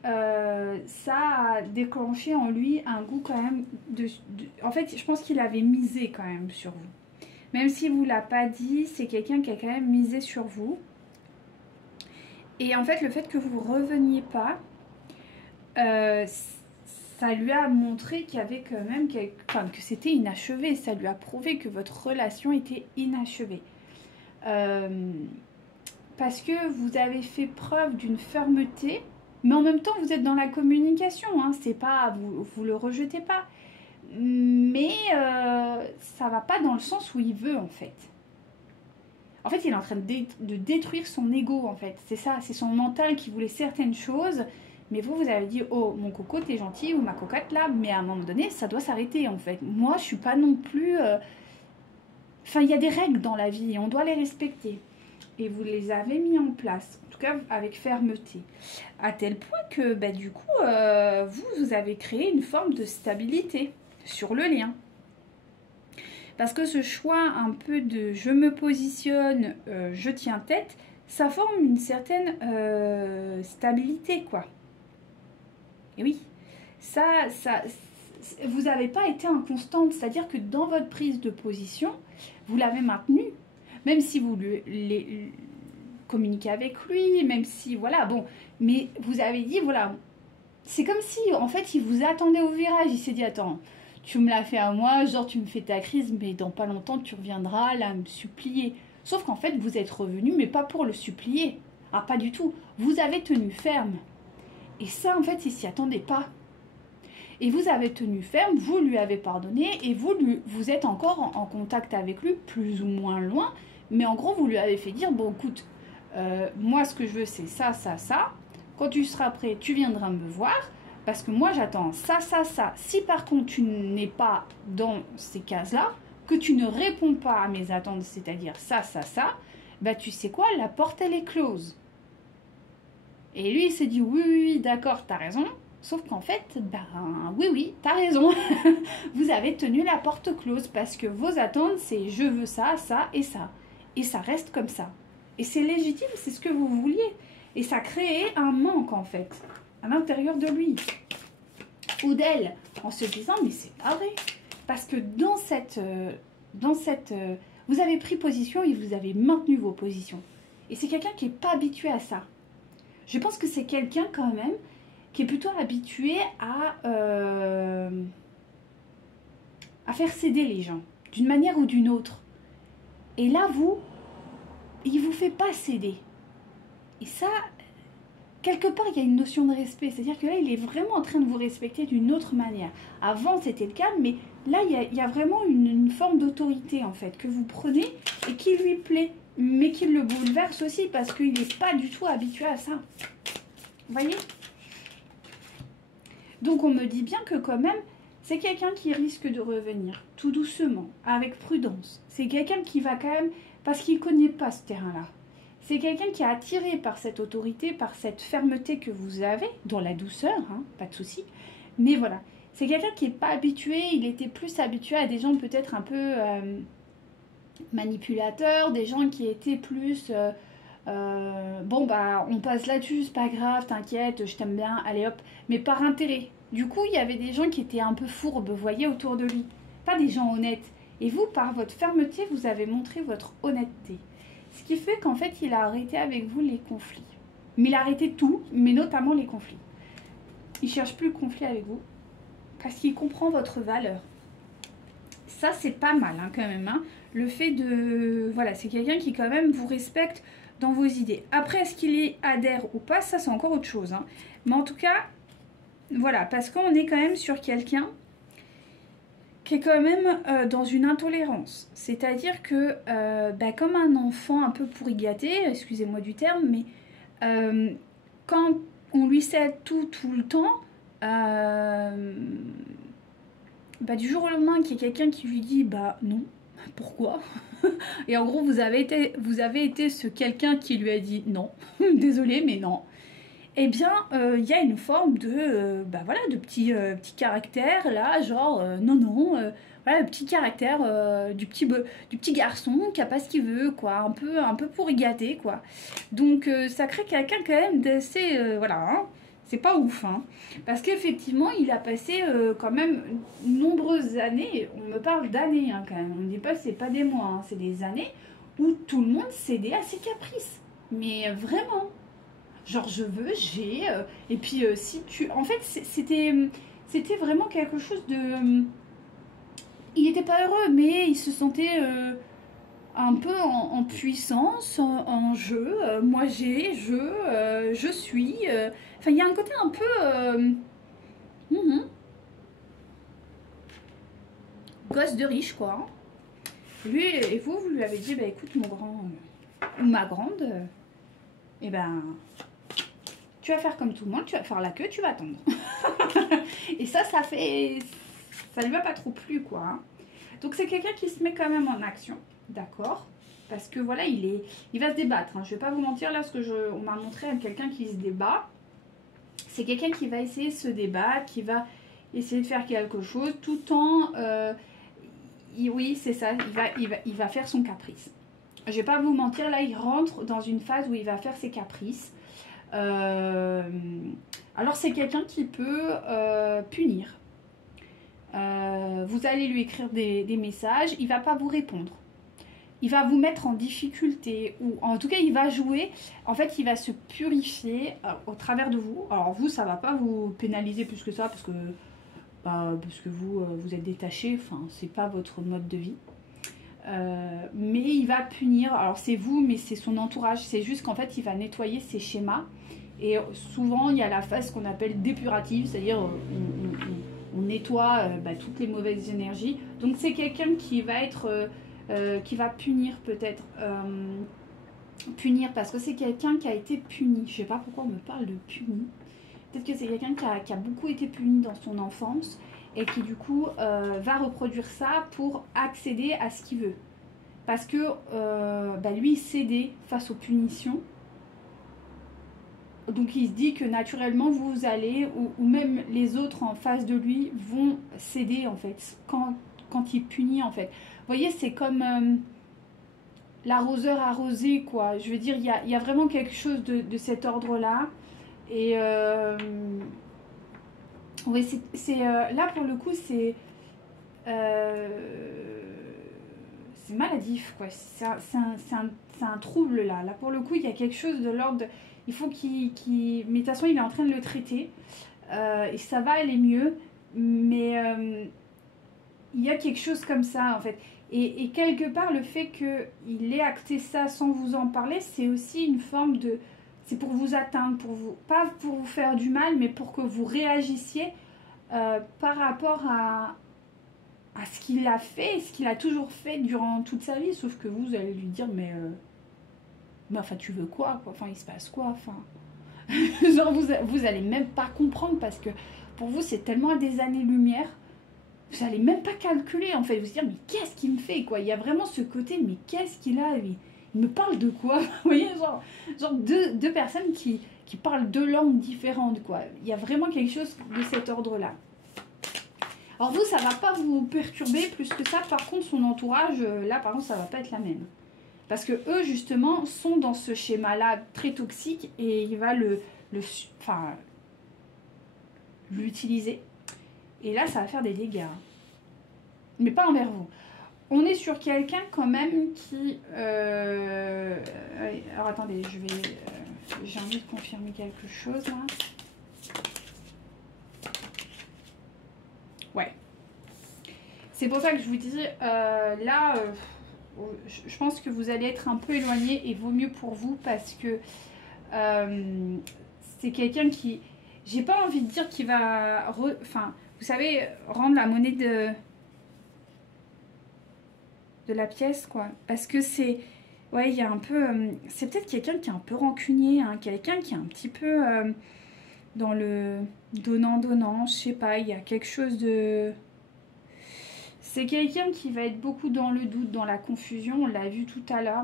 ça a déclenché en lui un goût quand même en fait, je pense qu'il avait misé quand même sur vous. Même si vous ne l'a pas dit, c'est quelqu'un qui a quand même misé sur vous. Et en fait, le fait que vous ne reveniez pas, ça lui a montré qu'il y avait quand même que c'était inachevé. Ça lui a prouvé que votre relation était inachevée. Parce que vous avez fait preuve d'une fermeté, mais en même temps vous êtes dans la communication, hein, c'est pas, vous le rejetez pas, mais ça va pas dans le sens où il veut en fait. En fait, il est en train de détruire son ego en fait, c'est ça, c'est son mental qui voulait certaines choses, mais vous avez dit, oh mon coco t'es gentil, ou ma cocotte là, mais à un moment donné ça doit s'arrêter en fait. Moi je suis pas non plus... Enfin, il y a des règles dans la vie et on doit les respecter. Et vous les avez mis en place, en tout cas avec fermeté. À tel point que, bah, du coup, vous avez créé une forme de stabilité sur le lien. Parce que ce choix un peu de je me positionne, je tiens tête, ça forme une certaine stabilité, quoi. Et oui, vous n'avez pas été inconstante, c'est-à-dire que dans votre prise de position, vous l'avez maintenue, même si vous communiquez avec lui, même si, voilà, bon, mais vous avez dit, voilà, c'est comme si, en fait, il vous attendait au virage, il s'est dit, attends, tu me l'as fait à moi, genre tu me fais ta crise, mais dans pas longtemps, tu reviendras là me supplier. Sauf qu'en fait, vous êtes revenu, mais pas pour le supplier. Ah, pas du tout. Vous avez tenu ferme. Et ça, en fait, il s'y attendait pas. Et vous avez tenu ferme, vous lui avez pardonné et vous êtes encore en contact avec lui, plus ou moins loin. Mais en gros, vous lui avez fait dire, bon, écoute, moi, ce que je veux, c'est ça, ça, ça. Quand tu seras prêt, tu viendras me voir. Parce que moi, j'attends ça, ça, ça. Si par contre, tu n'es pas dans ces cases-là, que tu ne réponds pas à mes attentes, c'est-à-dire ça, ça, ça, bah tu sais quoi, la porte, elle est close. Et lui, il s'est dit, oui, oui, oui, d'accord, t'as raison. Sauf qu'en fait, ben oui, oui, t'as raison. Vous avez tenu la porte close parce que vos attentes, c'est je veux ça, ça et ça. Et ça reste comme ça. Et c'est légitime, c'est ce que vous vouliez. Et ça créait un manque, en fait, à l'intérieur de lui ou d'elle, en se disant, mais c'est pas vrai. Parce que vous avez pris position et vous avez maintenu vos positions. Et c'est quelqu'un qui n'est pas habitué à ça. Je pense que c'est quelqu'un quand même qui est plutôt habitué à faire céder les gens, d'une manière ou d'une autre. Et là, il ne vous fait pas céder. Et ça, quelque part, il y a une notion de respect. C'est-à-dire que là, il est vraiment en train de vous respecter d'une autre manière. Avant, c'était le cas, mais là, il y a vraiment une forme d'autorité, en fait, que vous prenez et qui lui plaît, mais qui le bouleverse aussi, parce qu'il n'est pas du tout habitué à ça. Vous voyez? Donc, on me dit bien que quand même, c'est quelqu'un qui risque de revenir, tout doucement, avec prudence. C'est quelqu'un qui va quand même, parce qu'il ne connaît pas ce terrain-là. C'est quelqu'un qui est attiré par cette autorité, par cette fermeté que vous avez, dans la douceur, hein, pas de souci. Mais voilà, c'est quelqu'un qui n'est pas habitué, il était plus habitué à des gens peut-être un peu manipulateurs, des gens qui étaient plus... bon bah on passe là-dessus, c'est pas grave, t'inquiète, je t'aime bien, allez hop, mais par intérêt. Du coup, il y avait des gens qui étaient un peu fourbes, vous voyez, autour de lui. Pas des gens honnêtes. Et vous, par votre fermeté, vous avez montré votre honnêteté. Ce qui fait qu'en fait, il a arrêté avec vous les conflits. Mais il a arrêté tout, mais notamment les conflits. Il cherche plus le conflit avec vous, parce qu'il comprend votre valeur. Ça, c'est pas mal, hein, quand même. Hein. Le fait de... Voilà, c'est quelqu'un qui, quand même, vous respecte dans vos idées. Après, est-ce qu'il y adhère ou pas, ça, c'est encore autre chose. Hein. Mais en tout cas, voilà, parce qu'on est quand même sur quelqu'un qui est quand même dans une intolérance. C'est-à-dire que, comme un enfant un peu pourri gâté, excusez-moi du terme, mais quand on lui cède tout le temps, du jour au lendemain, qu'il y ait quelqu'un qui lui dit, bah non, pourquoi? Et en gros, vous avez été ce quelqu'un qui lui a dit non, désolé, mais non. Eh bien, il y a une forme de, de petit caractère, là, genre, non, non, voilà, le petit caractère du petit garçon qui a pas ce qu'il veut, quoi, un peu pourri gâté, quoi. Donc, ça crée quelqu'un quand même d'assez, voilà, hein, c'est pas ouf, hein, parce qu'effectivement, il a passé quand même nombreuses années, on me parle d'années, hein, quand même, on ne dit pas c'est pas des mois, hein, c'est des années, où tout le monde cédait à ses caprices, mais vraiment. Genre je veux, j'ai, et puis si tu... En fait, c'était vraiment quelque chose de... il n'était pas heureux, mais il se sentait un peu en puissance, en jeu. Moi j'ai, je suis... Enfin, il y a un côté un peu... gosse de riche, quoi. Hein. Lui, et vous lui avez dit, bah écoute, mon grand... ou ma grande... et ben... tu vas faire comme tout le monde, tu vas faire la queue, tu vas attendre. Et ça lui va pas trop plu, quoi. Hein. Donc c'est quelqu'un qui se met quand même en action, d'accord? Parce que voilà, il va se débattre. Hein. Je vais pas vous mentir, là, on m'a montré à quelqu'un qui se débat. C'est quelqu'un qui va essayer de se débattre, qui va essayer de faire quelque chose, tout en... oui, c'est ça, il va faire son caprice. Je vais pas vous mentir, là, il rentre dans une phase où il va faire ses caprices. Alors c'est quelqu'un qui peut punir. Vous allez lui écrire des messages, il va pas vous répondre. Il va vous mettre en difficulté, ou en tout cas il va jouer, en fait il va se purifier au travers de vous. Alors vous, ça va pas vous pénaliser plus que ça, parce que vous êtes détaché, enfin c'est pas votre mode de vie. Mais il va punir, alors c'est vous, mais c'est son entourage, c'est juste qu'en fait il va nettoyer ses schémas. Et souvent il y a la phase qu'on appelle dépurative, c'est-à-dire on nettoie toutes les mauvaises énergies. Donc c'est quelqu'un qui va être qui va punir peut-être punir, parce que c'est quelqu'un qui a été puni. Je sais pas pourquoi on me parle de puni. Peut-être que c'est quelqu'un qui a beaucoup été puni dans son enfance et qui du coup va reproduire ça pour accéder à ce qu'il veut. Parce que lui, il cédait face aux punitions. Donc il se dit que naturellement vous allez, ou même les autres en face de lui vont céder en fait, quand il punit en fait. Vous voyez, c'est comme l'arroseur arrosé quoi. Je veux dire, il y a vraiment quelque chose de cet ordre-là. Et oui, là pour le coup, c'est maladif quoi. C'est un trouble là. Là pour le coup, il y a quelque chose de l'ordre. Il faut mais de toute façon, il est en train de le traiter. Et ça va aller mieux. Mais il y a quelque chose comme ça, en fait. Et quelque part, le fait qu'il ait acté ça sans vous en parler, c'est aussi une forme de... C'est pour vous atteindre, pas pour vous faire du mal, mais pour que vous réagissiez par rapport à ce qu'il a fait, ce qu'il a toujours fait durant toute sa vie. Sauf que vous allez lui dire, mais enfin, tu veux quoi, quoi, enfin, il se passe quoi, enfin... Genre, vous allez même pas comprendre parce que pour vous, c'est tellement à des années-lumière, vous allez même pas calculer, en fait. Vous dire, mais qu'est-ce qu'il me fait, quoi? Il y a vraiment ce côté, mais qu'est-ce qu'il a, lui? Il me parle de quoi? Vous voyez, genre deux personnes qui parlent deux langues différentes, quoi. Il y a vraiment quelque chose de cet ordre-là. Alors vous, ça va pas vous perturber plus que ça. Par contre, son entourage, là, par contre, ça va pas être la même. Parce que eux, justement, sont dans ce schéma-là très toxique et il va l'utiliser. Et là, ça va faire des dégâts. Mais pas envers vous. On est sur quelqu'un quand même qui... alors attendez, j'ai envie de confirmer quelque chose là. Ouais. C'est pour ça que je vous dis, là... je pense que vous allez être un peu éloigné et vaut mieux pour vous parce que c'est quelqu'un qui... J'ai pas envie de dire qu'il va... Enfin, vous savez, rendre la monnaie de la pièce, quoi. Parce que c'est... Ouais, il y a un peu... c'est peut-être quelqu'un qui est un peu rancunier, hein, quelqu'un qui est un petit peu dans le donnant-donnant, je sais pas, il y a quelque chose de... C'est quelqu'un qui va être beaucoup dans le doute, dans la confusion, on l'a vu tout à l'heure.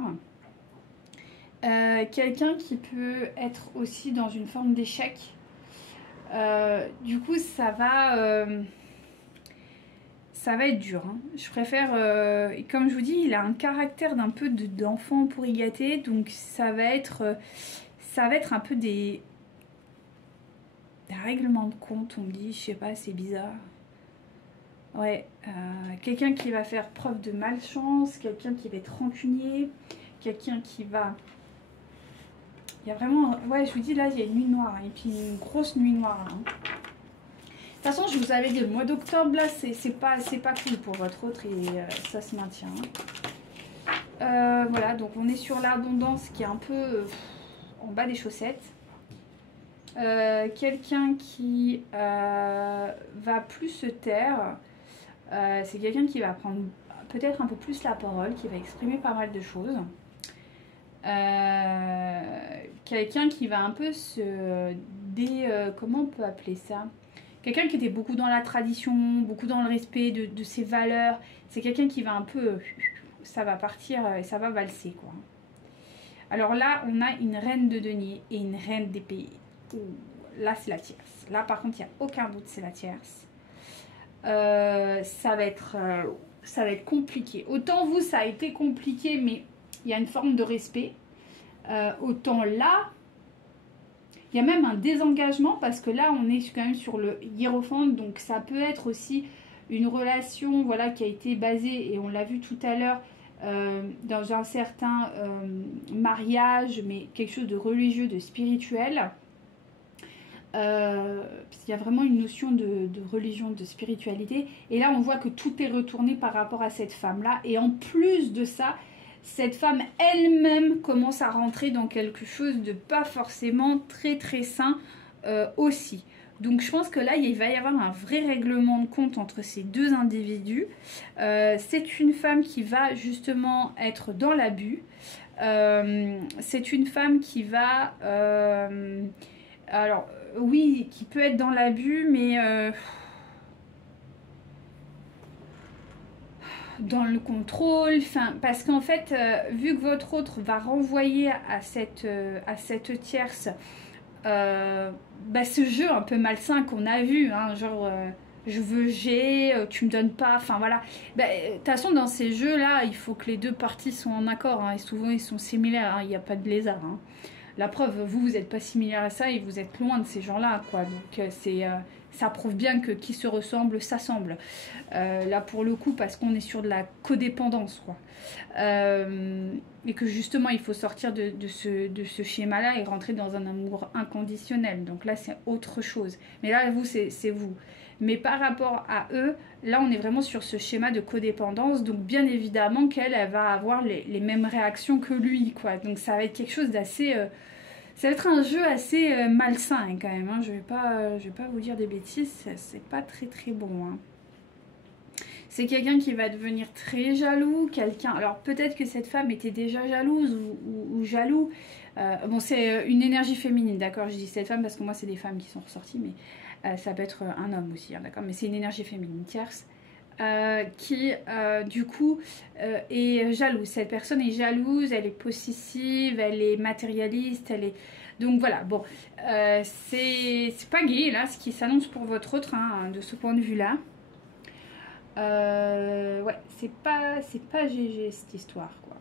Quelqu'un qui peut être aussi dans une forme d'échec. Du coup, ça va être dur. Hein. Je préfère, comme je vous dis, il a un caractère d'un peu d'enfant pour y gâter, donc ça va être un peu des règlements de compte, on me dit, je sais pas, c'est bizarre. Ouais, quelqu'un qui va faire preuve de malchance, quelqu'un qui va être rancunier, quelqu'un qui va... Il y a vraiment... Ouais, je vous dis, là, il y a une nuit noire, hein, et puis une grosse nuit noire. Hein. De toute façon, je vous avais dit, le mois d'octobre, là, c'est pas cool pour votre autre, et ça se maintient. Voilà, donc on est sur l'abondance qui est un peu en bas des chaussettes. Quelqu'un qui va plus se taire. C'est quelqu'un qui va prendre peut-être un peu plus la parole, qui va exprimer pas mal de choses. Quelqu'un qui va un peu comment on peut appeler ça? Quelqu'un qui était beaucoup dans la tradition, beaucoup dans le respect de ses valeurs. C'est quelqu'un qui va un peu... ça va partir et ça va valser, quoi. Alors là, on a une reine de denier et une reine d'épée. Là, c'est la tierce. Là, par contre, il n'y a aucun doute, c'est la tierce. Ça va être compliqué. Autant vous, ça a été compliqué, mais il y a une forme de respect. Autant là, il y a même un désengagement parce que là, on est quand même sur le hiérophant. Donc, ça peut être aussi une relation, voilà, qui a été basée, et on l'a vu tout à l'heure, dans un certain mariage, mais quelque chose de religieux, de spirituel. Parce qu'il y a vraiment une notion de religion, de spiritualité. Et là, on voit que tout est retourné par rapport à cette femme-là. Et en plus de ça, cette femme elle-même commence à rentrer dans quelque chose de pas forcément très très sain aussi. Donc je pense que là, il va y avoir un vrai règlement de compte entre ces deux individus. C'est une femme qui va justement être dans l'abus. C'est une femme qui va... alors, oui, qui peut être dans l'abus, mais... dans le contrôle, enfin, parce qu'en fait, vu que votre autre va renvoyer à cette tierce bah, ce jeu un peu malsain qu'on a vu, hein, genre je veux, tu me donnes pas, enfin voilà. Bah, de toute façon, dans ces jeux-là, il faut que les deux parties soient en accord, hein, et souvent ils sont similaires, hein, il n'y a pas de lézard. Hein. La preuve, vous n'êtes pas similaire à ça et vous êtes loin de ces gens-là, quoi. Donc ça prouve bien que qui se ressemble, s'assemble. Là, pour le coup, parce qu'on est sur de la codépendance, quoi. Et que justement, il faut sortir de ce schéma-là et rentrer dans un amour inconditionnel. Donc là, c'est autre chose. Mais là, vous, c'est vous. Mais par rapport à eux, là, on est vraiment sur ce schéma de codépendance. Donc, bien évidemment qu'elle, elle va avoir les mêmes réactions que lui, quoi. Donc, ça va être quelque chose d'assez... ça va être un jeu assez malsain, hein, quand même. Hein. Je vais pas vous dire des bêtises. C'est pas très, très bon, hein. C'est quelqu'un qui va devenir très jaloux, quelqu'un... Alors peut-être que cette femme était déjà jalouse ou jaloux. Bon, c'est une énergie féminine, d'accord. Je dis cette femme parce que moi, c'est des femmes qui sont ressorties, mais ça peut être un homme aussi, hein, d'accord. Mais c'est une énergie féminine tierce qui, du coup, est jalouse. Cette personne est jalouse, elle est possessive, elle est matérialiste, elle est... Donc voilà, bon, c'est pas gai, là, ce qui s'annonce pour votre autre, hein, de ce point de vue-là. Ouais, c'est pas GG cette histoire, quoi.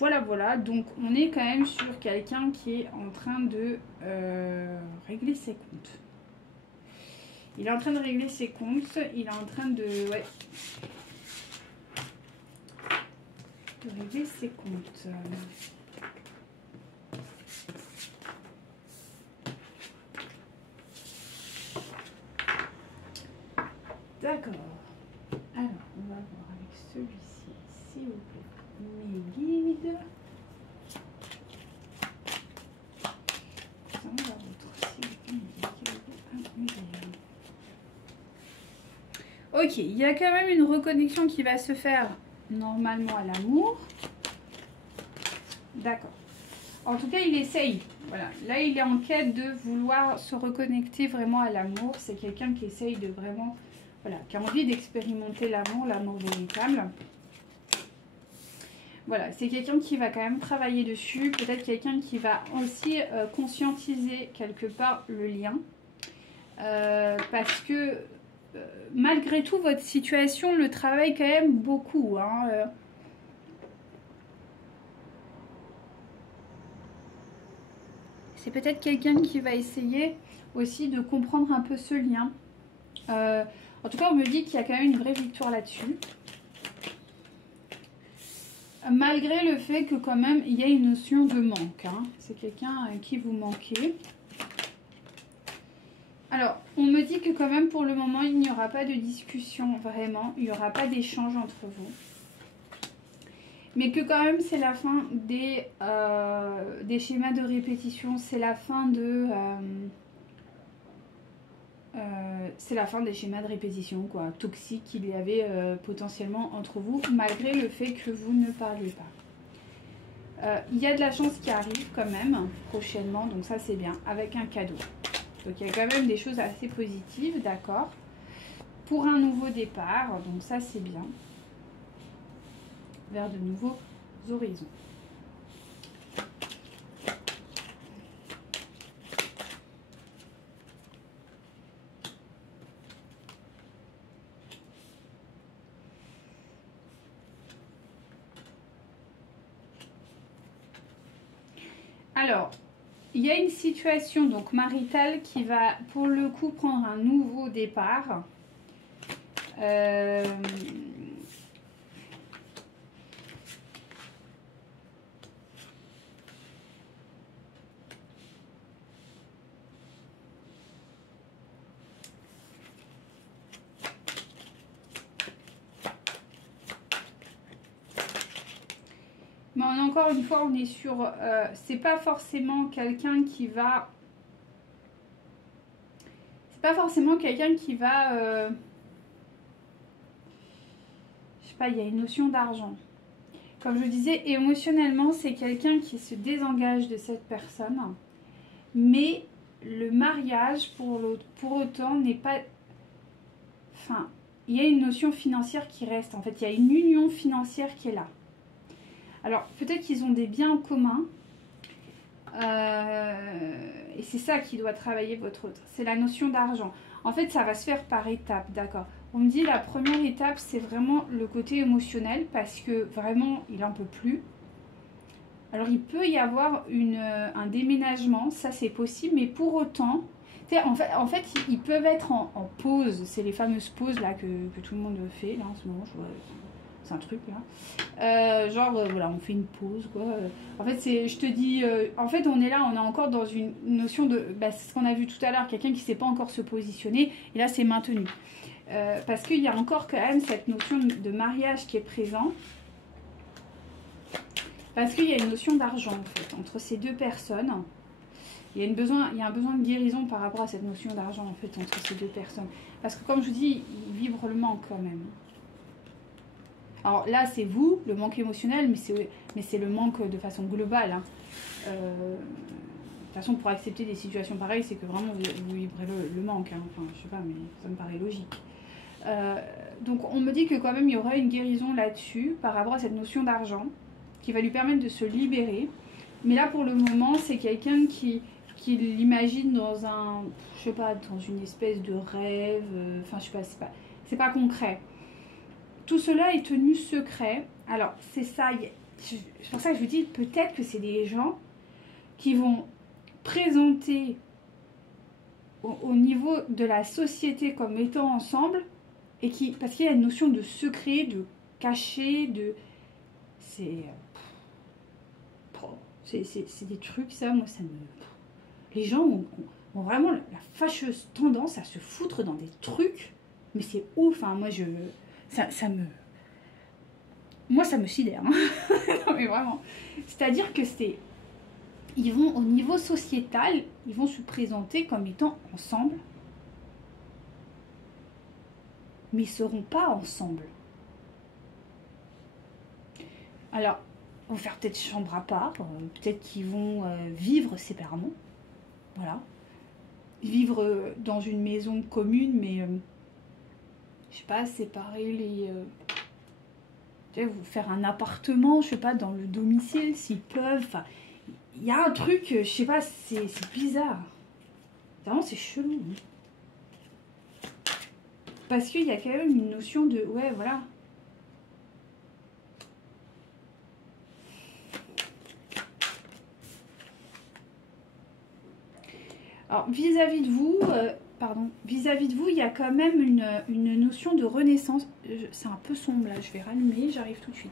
Voilà, voilà. Donc, on est quand même sur quelqu'un qui est en train de régler ses comptes. Il est en train de régler ses comptes. Il est en train de... Ouais. De régler ses comptes. D'accord. Alors, on va voir avec celui-ci, s'il vous plaît. Mes guides. Ça, on va votre, s'il vous plaît. Ok, il y a quand même une reconnexion qui va se faire normalement à l'amour. D'accord. En tout cas, il essaye. Voilà. Là, il est en quête de vouloir se reconnecter vraiment à l'amour. C'est quelqu'un qui essaye de vraiment... Voilà, qui a envie d'expérimenter l'amour véritable. Voilà, c'est quelqu'un qui va quand même travailler dessus. Peut-être quelqu'un qui va aussi conscientiser quelque part le lien. Parce que malgré tout, votre situation le travaille quand même beaucoup. Hein, c'est peut-être quelqu'un qui va essayer aussi de comprendre un peu ce lien. En tout cas, on me dit qu'il y a quand même une vraie victoire là-dessus. Malgré le fait que quand même, il y a une notion de manque. Hein. C'est quelqu'un qui vous manquez. Alors, on me dit que quand même, pour le moment, il n'y aura pas de discussion, vraiment. Il n'y aura pas d'échange entre vous. Mais que quand même, c'est la fin des schémas de répétition. C'est la fin de... c'est la fin des schémas de répétition, quoi, toxiques qu'il y avait potentiellement entre vous, malgré le fait que vous ne parliez pas. Il y a de la chance qui arrive quand même, prochainement, donc ça c'est bien, avec un cadeau. Donc il y a quand même des choses assez positives, d'accord, pour un nouveau départ, donc ça c'est bien, vers de nouveaux horizons. Alors, il y a une situation donc maritale qui va pour le coup prendre un nouveau départ. Mais encore une fois, on est sur... c'est pas forcément quelqu'un qui va... C'est pas forcément quelqu'un qui va... je sais pas, il y a une notion d'argent. Comme je disais, émotionnellement, c'est quelqu'un qui se désengage de cette personne. Mais le mariage, pour autant, n'est pas... Enfin, il y a une notion financière qui reste. En fait, il y a une union financière qui est là. Alors, peut-être qu'ils ont des biens en commun. Et c'est ça qui doit travailler votre autre. C'est la notion d'argent. En fait, ça va se faire par étapes, d'accord. On me dit la première étape, c'est vraiment le côté émotionnel parce que vraiment, il n'en peut plus. Alors, il peut y avoir un déménagement, ça c'est possible, mais pour autant, en fait, ils peuvent être en pause. C'est les fameuses pauses là que tout le monde fait là en ce moment. Je vois, c'est un truc là. Voilà, on fait une pause quoi. En fait, je te dis, en fait, on est là, on est encore dans une notion de, c'est ce qu'on a vu tout à l'heure, quelqu'un qui ne sait pas encore se positionner, et là c'est maintenu. Parce qu'il y a encore quand même cette notion de mariage qui est présente. Parce qu'il y a une notion d'argent en fait entre ces deux personnes. Il y a un besoin de guérison par rapport à cette notion d'argent en fait entre ces deux personnes. Parce que comme je vous dis, ils vivent le manque quand même. Alors là c'est vous, le manque émotionnel, mais c'est le manque de façon globale. Hein. De toute façon pour accepter des situations pareilles, c'est que vraiment vous vivrez le manque. Hein. Enfin je sais pas, mais ça me paraît logique. Donc on me dit que quand même il y aura une guérison là-dessus par rapport à cette notion d'argent qui va lui permettre de se libérer. Mais là pour le moment c'est quelqu'un qui l'imagine dans un, je sais pas, dans une espèce de rêve, enfin je sais pas, c'est pas concret. Tout cela est tenu secret. Alors c'est ça, c'est pour ça que je vous dis peut-être que c'est des gens qui vont présenter au niveau de la société comme étant ensemble et parce qu'il y a une notion de secret, de caché, c'est des trucs, ça, moi, ça me... Les gens ont vraiment la fâcheuse tendance à se foutre dans des trucs, mais c'est ouf, hein, moi, ça me sidère, hein. Non, mais vraiment. C'est-à-dire que ils vont, au niveau sociétal, ils vont se présenter comme étant ensemble, mais ils ne seront pas ensemble. Alors, ils vont faire peut-être chambre à part, peut-être qu'ils vont vivre séparément, voilà. Vivre dans une maison commune, mais je sais pas, séparer vous faire un appartement, je sais pas, dans le domicile, s'ils peuvent. Enfin, il y a un truc, je sais pas, c'est bizarre. Vraiment, c'est chelou. Hein. Parce qu'il y a quand même une notion de, ouais, voilà. Alors, vis-à-vis de vous, il y a quand même une notion de renaissance. C'est un peu sombre là, je vais rallumer, j'arrive tout de suite.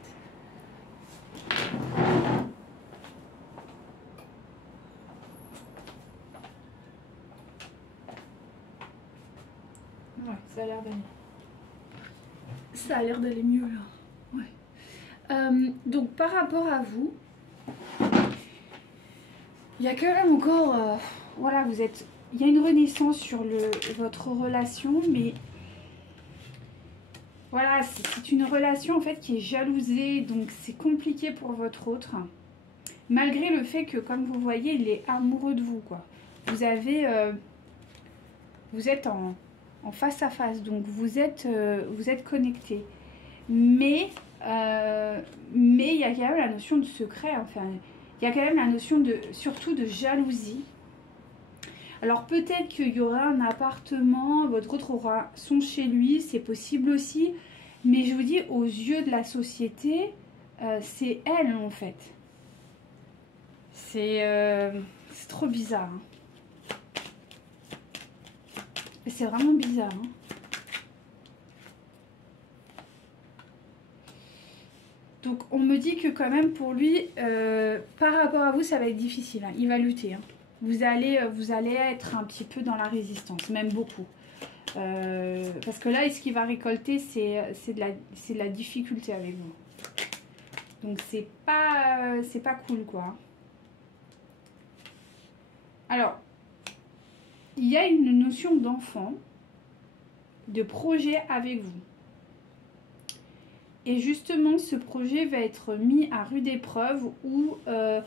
Ouais, ça a l'air d'aller. Ça a l'air d'aller mieux là. Ouais. Donc, par rapport à vous, il y a quand même encore... voilà, il y a une renaissance sur votre relation, mais voilà, c'est une relation en fait qui est jalousée, donc c'est compliqué pour votre autre, malgré le fait que, comme vous voyez, il est amoureux de vous, quoi. Vous êtes en face à face, donc vous êtes connectés, mais il y a quand même la notion de secret, enfin, il y a quand même la notion surtout de jalousie. Alors peut-être qu'il y aura un appartement, votre autre aura son chez lui, c'est possible aussi. Mais je vous dis, aux yeux de la société, c'est elle en fait. C'est trop bizarre. Hein. C'est vraiment bizarre. Hein. Donc on me dit que quand même pour lui, par rapport à vous, ça va être difficile. Hein. Il va lutter. Hein. Vous allez être un petit peu dans la résistance, même beaucoup. Parce que là, ce qu'il va récolter, c'est de la difficulté avec vous. Donc c'est pas cool, quoi. Alors, il y a une notion d'enfant, de projet avec vous. Et justement, ce projet va être mis à rude épreuve où, je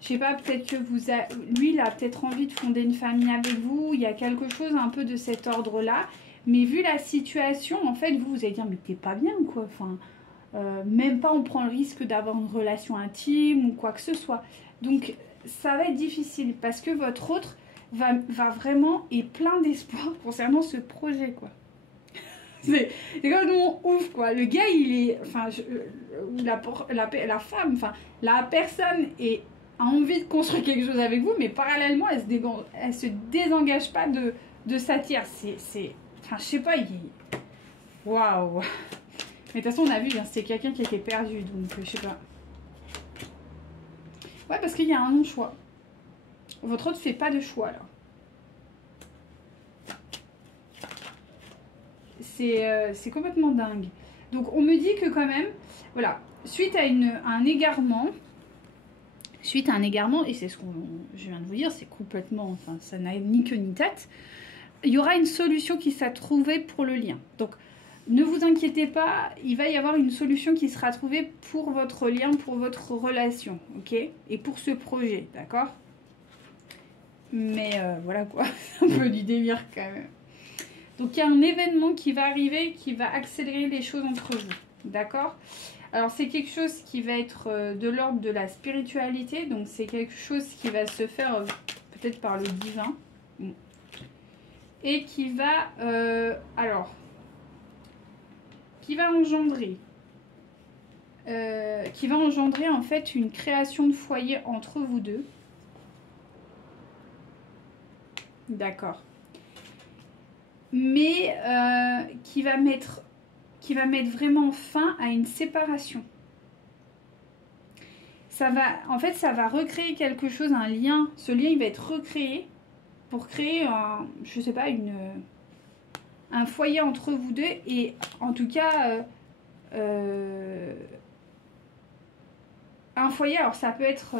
sais pas, peut-être que lui, il a peut-être envie de fonder une famille avec vous. Il y a quelque chose un peu de cet ordre-là. Mais vu la situation, en fait, vous allez dire, mais t'es pas bien, quoi. Enfin, même pas on prend le risque d'avoir une relation intime ou quoi que ce soit. Donc, ça va être difficile parce que votre autre va vraiment et plein d'espoir concernant ce projet, quoi. C'est complètement ouf, quoi. Le gars, il est... Enfin, la femme, enfin, la personne a envie de construire quelque chose avec vous, mais parallèlement, elle se désengage pas de sa tierce. Enfin, je sais pas, waouh. Mais de toute façon, on a vu, hein, c'était quelqu'un qui était perdu, donc je sais pas. Ouais, parce qu'il y a un non-choix. Votre autre fait pas de choix, là. C'est complètement dingue. Donc, on me dit que quand même, voilà, suite à un égarement, et c'est ce que je viens de vous dire, c'est complètement, enfin, ça n'a ni queue ni tête, il y aura une solution qui sera trouvée pour le lien. Donc, ne vous inquiétez pas, il va y avoir une solution qui sera trouvée pour votre lien, pour votre relation, ok? Et pour ce projet, d'accord? Mais voilà quoi, c'est un peu du délire quand même. Donc, il y a un événement qui va arriver, qui va accélérer les choses entre vous, d'accord? Alors, c'est quelque chose qui va être de l'ordre de la spiritualité, donc c'est quelque chose qui va se faire peut-être par le divin. Et qui va, qui va engendrer en fait une création de foyer entre vous deux. D'accord. Mais qui va mettre vraiment fin à une séparation. Ça va recréer quelque chose, un lien. Ce lien, il va être recréé pour créer je sais pas, un foyer entre vous deux. Et en tout cas, un foyer, alors ça peut être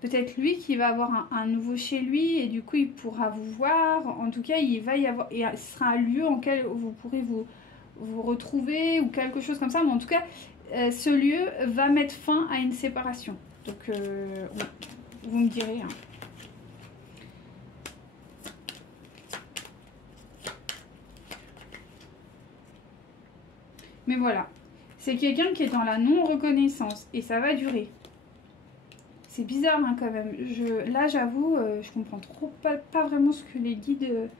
peut-être lui qui va avoir un nouveau chez lui et du coup il pourra vous voir. En tout cas, il va y avoir, et ce sera un lieu en lequel vous pourrez vous retrouver ou quelque chose comme ça. Mais en tout cas, ce lieu va mettre fin à une séparation. Donc, vous me direz. Hein. Mais voilà, c'est quelqu'un qui est dans la non-reconnaissance et ça va durer. C'est bizarre hein, quand même. Là, j'avoue, je comprends trop pas vraiment ce que les guides...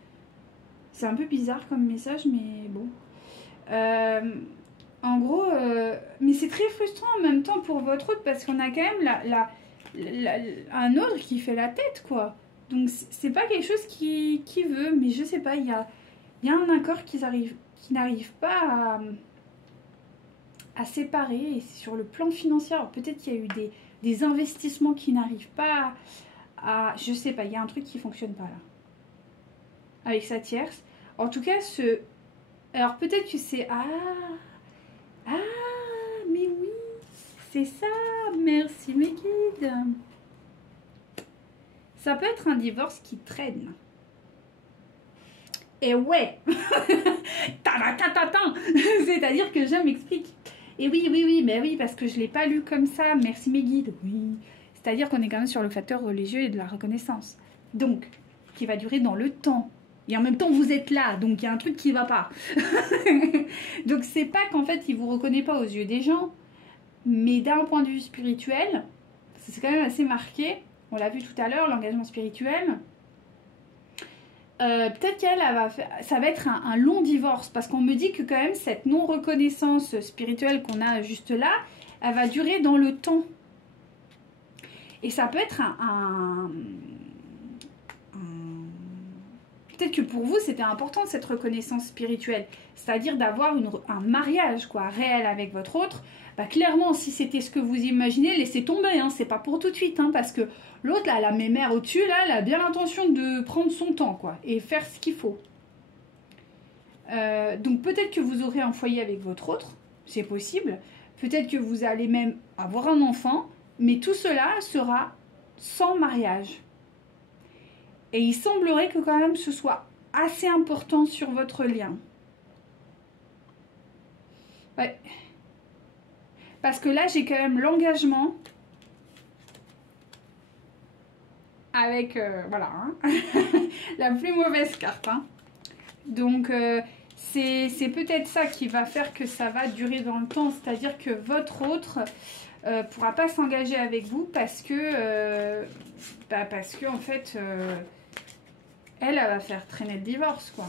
c'est un peu bizarre comme message, mais bon. En gros, mais c'est très frustrant en même temps pour votre autre parce qu'on a quand même un autre qui fait la tête, quoi. Donc, c'est pas quelque chose qui veut, mais je sais pas, il y a un accord qui n'arrive pas à séparer. Et sur le plan financier, alors peut-être qu'il y a eu des investissements qui n'arrivent pas je sais pas, il y a un truc qui fonctionne pas là avec sa tierce. En tout cas, alors peut-être que c'est mais oui, c'est ça. Merci mes guides. Ça peut être un divorce qui traîne. Et ouais. C'est-à-dire que je m'explique. Et oui, mais oui, parce que je ne l'ai pas lu comme ça. Merci mes guides. Oui. C'est-à-dire qu'on est quand même sur le facteur religieux et de la reconnaissance. Donc, qui va durer dans le temps. Et en même temps, vous êtes là, donc il y a un truc qui ne va pas. Donc, c'est pas qu'en fait, il ne vous reconnaît pas aux yeux des gens. Mais d'un point de vue spirituel, c'est quand même assez marqué. On l'a vu tout à l'heure, l'engagement spirituel. Peut-être qu'elle ça va être un long divorce parce qu'on me dit que quand même cette non-reconnaissance spirituelle qu'on a juste là, elle va durer dans le temps. Et ça peut être peut-être que pour vous c'était important cette reconnaissance spirituelle, c'est-à-dire d'avoir un mariage quoi, réel avec votre autre. Bah, clairement, si c'était ce que vous imaginez, laissez tomber, hein, c'est pas pour tout de suite, hein, parce que l'autre, là, la mémère au-dessus, là, elle a bien l'intention de prendre son temps, quoi, et faire ce qu'il faut. Donc peut-être que vous aurez un foyer avec votre autre, c'est possible. Peut-être que vous allez même avoir un enfant, mais tout cela sera sans mariage. Et il semblerait que quand même ce soit assez important sur votre lien. Ouais. Parce que là, j'ai quand même l'engagement avec, voilà, hein, la plus mauvaise carte. Hein. Donc, c'est peut-être ça qui va faire que ça va durer dans le temps. C'est-à-dire que votre autre pourra pas s'engager avec vous parce que, en fait, elle va faire traîner le divorce, quoi.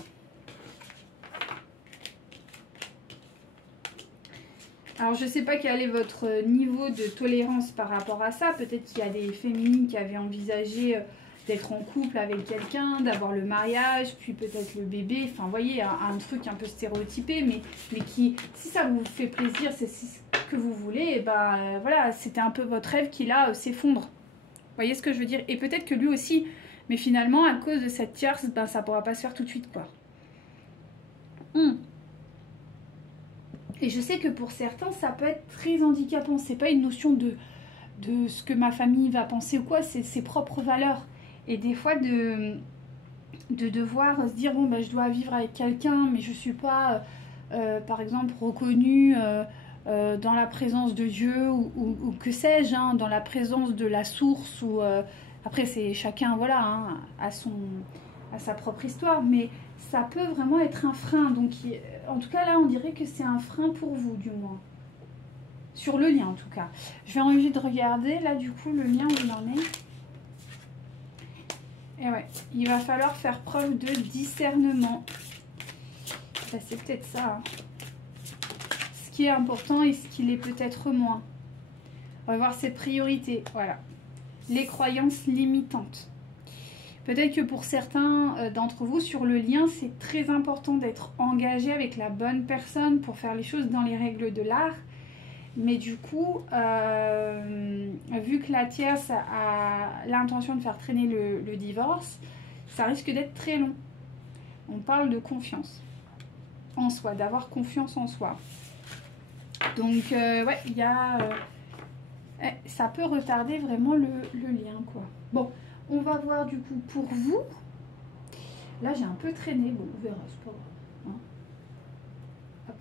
Alors, je ne sais pas quel est votre niveau de tolérance par rapport à ça. Peut-être qu'il y a des féminines qui avaient envisagé d'être en couple avec quelqu'un, d'avoir le mariage, puis peut-être le bébé. Enfin, vous voyez, un truc un peu stéréotypé, mais qui, si ça vous fait plaisir, c'est ce que vous voulez, et ben voilà, c'était un peu votre rêve qui là s'effondre. Vous voyez ce que je veux dire? Et peut-être que lui aussi, mais finalement, à cause de cette tierce, ben, ça ne pourra pas se faire tout de suite, quoi. Et je sais que pour certains, ça peut être très handicapant. C'est pas une notion de ce que ma famille va penser ou quoi, c'est ses propres valeurs. Et des fois, de devoir se dire, bon, ben, je dois vivre avec quelqu'un, mais je suis pas, par exemple, reconnue dans la présence de Dieu ou que sais-je, hein, dans la présence de la source. Ou après, c'est chacun, voilà, hein, à sa propre histoire, mais ça peut vraiment être un frein. Donc, en tout cas, là, on dirait que c'est un frein pour vous, du moins. Sur le lien, en tout cas. Je vais envie de regarder, là, du coup, le lien où il en est. Et ouais, il va falloir faire preuve de discernement. Ben, c'est peut-être ça. Hein. Ce qui est important et ce qui l'est peut-être moins. On va voir ses priorités. Voilà. Les croyances limitantes. Peut-être que pour certains d'entre vous, sur le lien, c'est très important d'être engagé avec la bonne personne pour faire les choses dans les règles de l'art. Mais du coup, vu que la tierce a l'intention de faire traîner le divorce, ça risque d'être très long. On parle de confiance en soi, d'avoir confiance en soi. Donc, ouais, il y a... ça peut retarder vraiment le lien, quoi. Bon. On va voir du coup pour vous. Là, j'ai un peu traîné. Bon, on verra, c'est pas grave. Hein. Hop.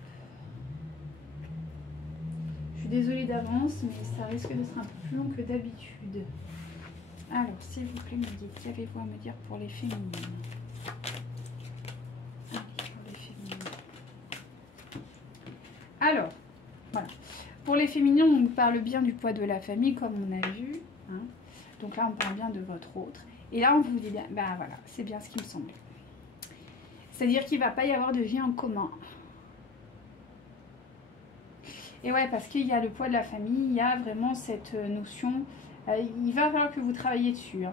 Je suis désolée d'avance, mais ça risque d'être un peu plus long que d'habitude. Alors, s'il vous plaît, me dites, qu'avez-vous à me dire pour les féminines? Allez, pour les féminines. Alors, voilà. Pour les féminines, on parle bien du poids de la famille, comme on a vu. Hein. Donc là, on parle bien de votre autre. Et là, on vous dit bien, ben voilà, c'est bien ce qui me semblait. C'est-à-dire qu'il ne va pas y avoir de vie en commun. Et ouais, parce qu'il y a le poids de la famille, il y a vraiment cette notion. Il va falloir que vous travailliez dessus.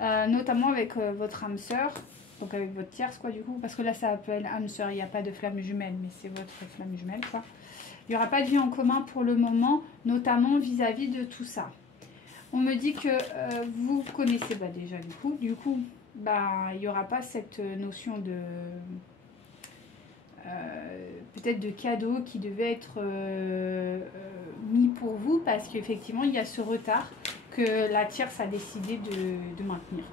Hein. Notamment avec votre âme sœur, donc avec votre tierce, quoi, du coup. Parce que là, ça s'appelle âme sœur, il n'y a pas de flamme jumelle, mais c'est votre flamme jumelle, quoi. Il n'y aura pas de vie en commun pour le moment, notamment vis-à-vis de tout ça. On me dit que vous connaissez déjà du coup bah, il n'y aura pas cette notion de peut-être de cadeau qui devait être mis pour vous parce qu'effectivement il y a ce retard que la tierce a décidé de maintenir.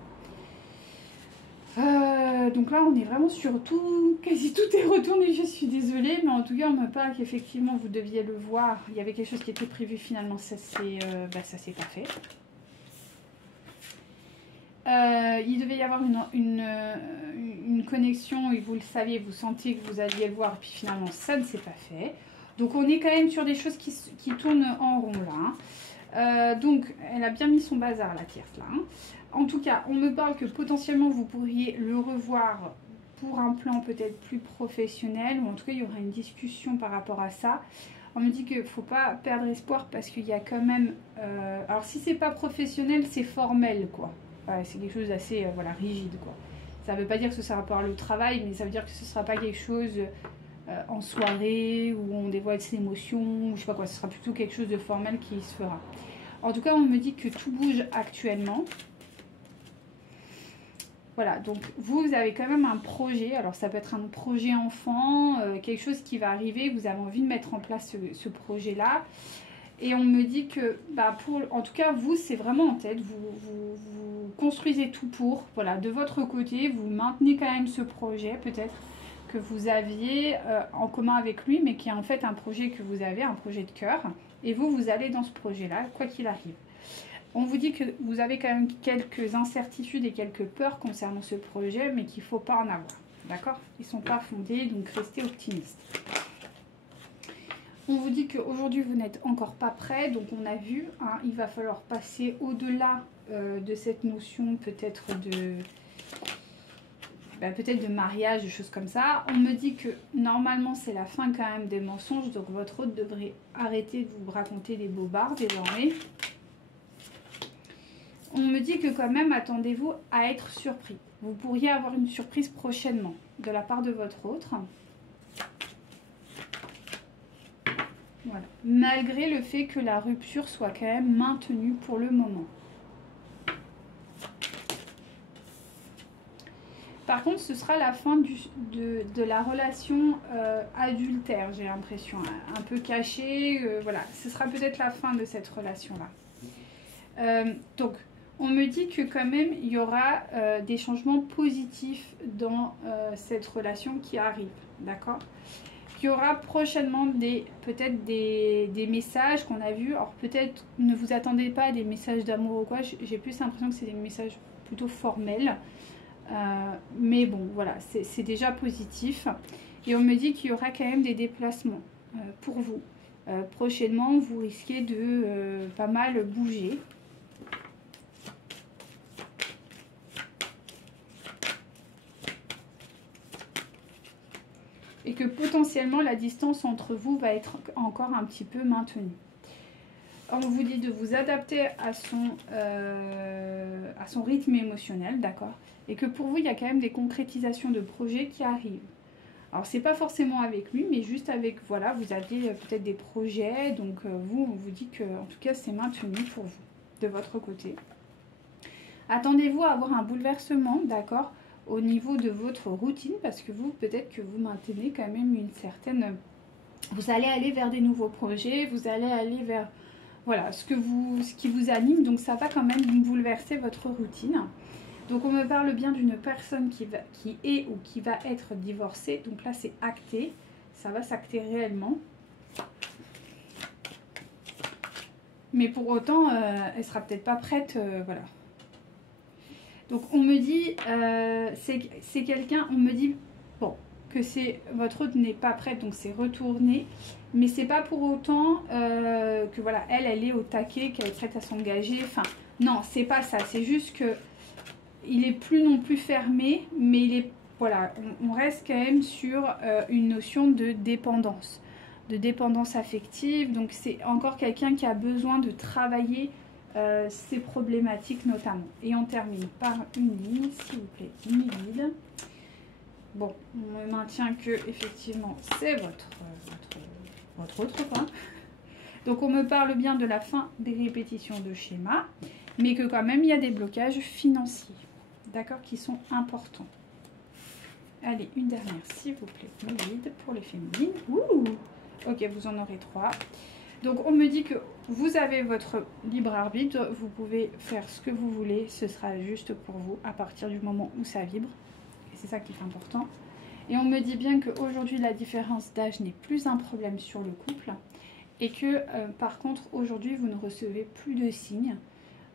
Donc là on est vraiment sur tout, quasi tout est retourné, je suis désolée, mais en tout cas on me parle qu'effectivement vous deviez le voir, il y avait quelque chose qui était prévu, finalement ça s'est pas fait. Il devait y avoir une connexion et vous le saviez, vous sentiez que vous alliez le voir, puis finalement ça ne s'est pas fait. Donc on est quand même sur des choses qui tournent en rond là. Donc elle a bien mis son bazar la tierce là. En tout cas, on me parle que potentiellement vous pourriez le revoir pour un plan peut-être plus professionnel, ou en tout cas il y aura une discussion par rapport à ça. On me dit qu'il ne faut pas perdre espoir parce qu'il y a quand même... alors si c'est pas professionnel, c'est formel quoi. Ouais, c'est quelque chose d'assez voilà, rigide quoi. Ça ne veut pas dire que ce sera par le travail, mais ça veut dire que ce ne sera pas quelque chose en soirée où on dévoile ses émotions, ou je sais pas quoi, ce sera plutôt quelque chose de formel qui se fera. En tout cas, on me dit que tout bouge actuellement. Voilà, donc vous avez quand même un projet, alors ça peut être un projet enfant, quelque chose qui va arriver, vous avez envie de mettre en place ce projet-là. Et on me dit que, bah en tout cas, vous, c'est vraiment en tête, vous construisez tout pour, voilà, de votre côté, vous maintenez quand même ce projet, peut-être que vous aviez en commun avec lui, mais qui est en fait un projet que vous avez, un projet de cœur. Et vous, vous allez dans ce projet-là, quoi qu'il arrive. On vous dit que vous avez quand même quelques incertitudes et quelques peurs concernant ce projet, mais qu'il ne faut pas en avoir. D'accord? Ils ne sont pas fondés, donc restez optimistes. On vous dit qu'aujourd'hui, vous n'êtes encore pas prêt. Donc, on a vu, hein, il va falloir passer au-delà de cette notion peut-être de mariage, des choses comme ça. On me dit que normalement, c'est la fin quand même des mensonges. Donc, votre hôte devrait arrêter de vous raconter des bobards désormais. On me dit que quand même, attendez-vous à être surpris. Vous pourriez avoir une surprise prochainement de la part de votre autre. Voilà. Malgré le fait que la rupture soit quand même maintenue pour le moment. Par contre, ce sera la fin de la relation adultère, j'ai l'impression. Un peu cachée, voilà. Ce sera peut-être la fin de cette relation-là. Donc, on me dit que quand même, il y aura des changements positifs dans cette relation qui arrive, d'accord ? Il y aura prochainement peut-être des messages qu'on a vus. Alors peut-être ne vous attendez pas à des messages d'amour ou quoi. J'ai plus l'impression que c'est des messages plutôt formels. Mais bon, voilà, c'est déjà positif. Et on me dit qu'il y aura quand même des déplacements pour vous. Prochainement, vous risquez de pas mal bouger. Et que potentiellement la distance entre vous va être encore un petit peu maintenue. On vous dit de vous adapter à son rythme émotionnel, d'accord? Et que pour vous, il y a quand même des concrétisations de projets qui arrivent. Alors, c'est pas forcément avec lui, mais juste avec, voilà, vous aviez peut-être des projets. Donc, vous, on vous dit que, en tout cas, c'est maintenu pour vous, de votre côté. Attendez-vous à avoir un bouleversement, d'accord? Au niveau de votre routine, parce que vous, peut-être que vous maintenez quand même une certaine... Vous allez aller vers des nouveaux projets, vous allez aller vers, voilà, ce qui vous anime, donc ça va quand même bouleverser votre routine. Donc on me parle bien d'une personne qui est ou qui va être divorcée, donc là c'est acté, ça va s'acter réellement. Mais pour autant, elle sera peut-être pas prête, voilà. Donc on me dit, c'est quelqu'un, on me dit, bon, que votre hôte n'est pas prête, donc c'est retourné. Mais c'est pas pour autant que voilà, elle est au taquet, qu'elle est prête à s'engager. Enfin, non, c'est pas ça. C'est juste que il est plus non plus fermé, mais il est, voilà, on reste quand même sur une notion de dépendance affective. Donc c'est encore quelqu'un qui a besoin de travailler ces problématiques notamment. Et on termine par une ligne, s'il vous plaît, une guide. Bon, on maintient que effectivement c'est votre autre point. Donc on me parle bien de la fin des répétitions de schéma, mais que quand même il y a des blocages financiers, d'accord, qui sont importants. Allez, une dernière, s'il vous plaît, une guide pour les féminines. Ouh, ok, vous en aurez 3. Donc on me dit que vous avez votre libre arbitre, vous pouvez faire ce que vous voulez, ce sera juste pour vous à partir du moment où ça vibre. Et c'est ça qui est important. Et on me dit bien qu'aujourd'hui la différence d'âge n'est plus un problème sur le couple. Et que par contre aujourd'hui vous ne recevez plus de signes.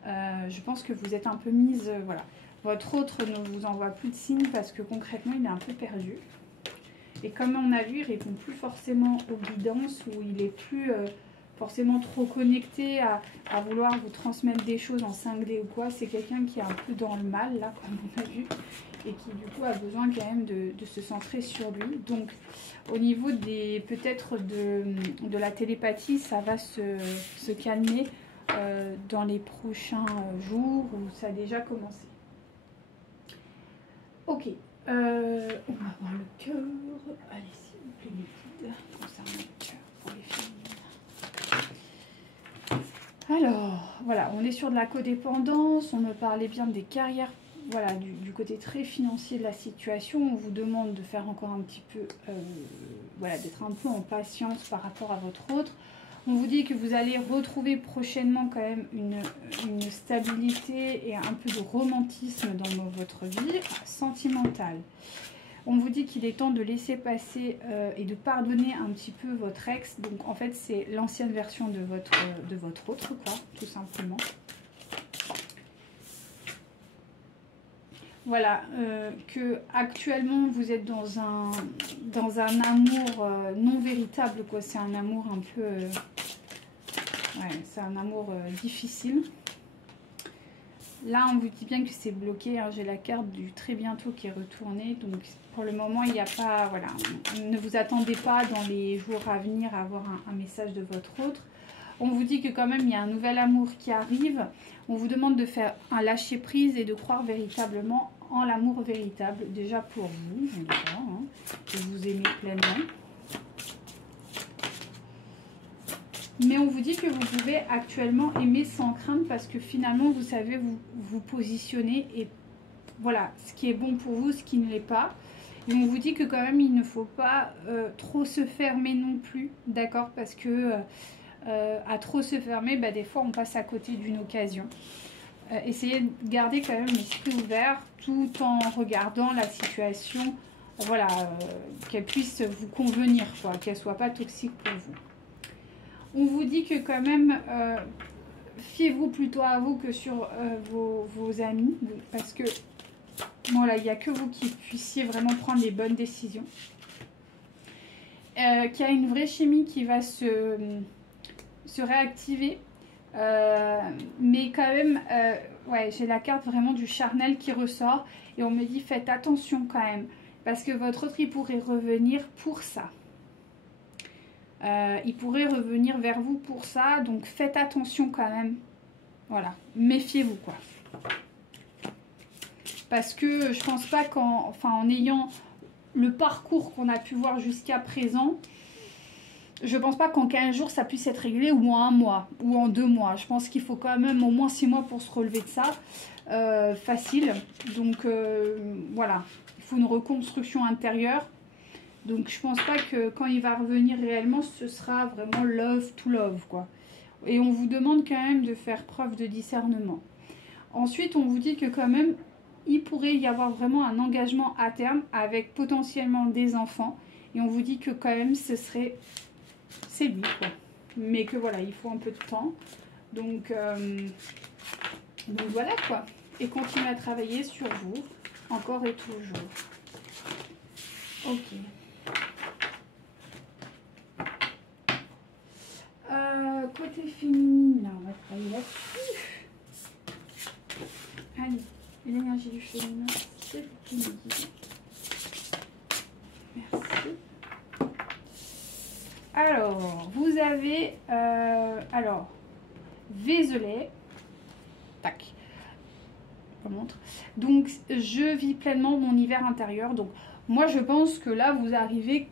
Je pense que vous êtes un peu mise, voilà. Votre autre ne vous envoie plus de signes parce que concrètement il est un peu perdu. Et comme on a vu, il répond plus forcément aux guidances, ou il est plus forcément trop connecté à vouloir vous transmettre des choses en 5D ou quoi. C'est quelqu'un qui est un peu dans le mal, là, comme on a vu, et qui du coup a besoin quand même de se centrer sur lui. Donc au niveau des peut-être de la télépathie, ça va se calmer dans les prochains jours, où ça a déjà commencé. Ok. On va voir le cœur. Allez, s'il vous plaît, mes guides, concernant le cœur pour les féminines. Alors, voilà, on est sur de la codépendance. On me parlait bien des carrières, voilà, du côté très financier de la situation. On vous demande de faire encore un petit peu, voilà, d'être un peu en patience par rapport à votre autre. On vous dit que vous allez retrouver prochainement quand même une stabilité et un peu de romantisme dans votre vie sentimentale. On vous dit qu'il est temps de laisser passer et de pardonner un petit peu votre ex. Donc en fait c'est l'ancienne version de votre autre, quoi, tout simplement. Voilà, que actuellement vous êtes dans un amour non véritable, quoi. C'est un amour un peu... ouais, c'est un amour difficile. Là, on vous dit bien que c'est bloqué. Hein. J'ai la carte du très bientôt qui est retournée. Donc, pour le moment, il n'y a pas... Voilà, ne vous attendez pas dans les jours à venir à avoir un message de votre autre. On vous dit que quand même, il y a un nouvel amour qui arrive. On vous demande de faire un lâcher-prise et de croire véritablement en l'amour véritable. Déjà pour vous, hein, que vous aimez pleinement. Mais on vous dit que vous pouvez actuellement aimer sans crainte parce que finalement, vous savez vous positionner et voilà, ce qui est bon pour vous, ce qui ne l'est pas. Et on vous dit que quand même, il ne faut pas trop se fermer non plus, d'accord? Parce que à trop se fermer, bah, des fois, on passe à côté d'une occasion. Essayez de garder quand même l'esprit ouvert tout en regardant la situation, voilà, qu'elle puisse vous convenir, quoi, qu'elle ne soit pas toxique pour vous. On vous dit que quand même, fiez-vous plutôt à vous que sur vos amis. Parce que, voilà, il n'y a que vous qui puissiez vraiment prendre les bonnes décisions. Qu'il y a une vraie chimie qui va se réactiver. Mais quand même, ouais, j'ai la carte vraiment du charnel qui ressort. Et on me dit, faites attention quand même. Parce que votre autre, il pourrait revenir pour ça. Il pourrait revenir vers vous pour ça, donc faites attention quand même. Voilà, méfiez-vous, quoi. Parce que je pense pas en ayant le parcours qu'on a pu voir jusqu'à présent, je pense pas qu'en 15 jours ça puisse être réglé, ou en 1 mois, ou en 2 mois. Je pense qu'il faut quand même au moins 6 mois pour se relever de ça. Facile. Donc voilà, il faut une reconstruction intérieure. Donc je pense pas que quand il va revenir réellement, ce sera vraiment love to love, quoi. Et on vous demande quand même de faire preuve de discernement. Ensuite, on vous dit que quand même, il pourrait y avoir vraiment un engagement à terme avec potentiellement des enfants. Et on vous dit que quand même, c'est lui, quoi. Mais que voilà, il faut un peu de temps. Donc voilà, quoi. Et continuez à travailler sur vous, encore et toujours. Ok. Côté féminin, là, on va travailler là-dessus. Allez, l'énergie du féminin, c'est vous qui me dites. Merci. Alors, vous avez, alors, Vézelay. Tac. Je vous montre. Donc, je vis pleinement mon hiver intérieur. Donc, moi, je pense que là, vous arrivez...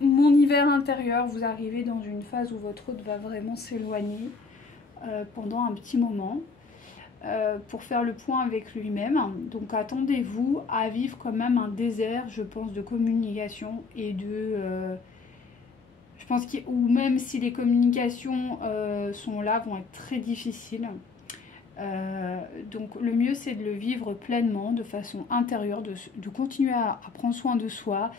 Mon hiver intérieur, vous arrivez dans une phase où votre hôte va vraiment s'éloigner pendant un petit moment pour faire le point avec lui-même. Donc attendez-vous à vivre quand même un désert, je pense, de communication et de... je pense ou même si les communications sont là, vont être très difficiles. Donc le mieux c'est de le vivre pleinement, de façon intérieure, de continuer à prendre soin de soi,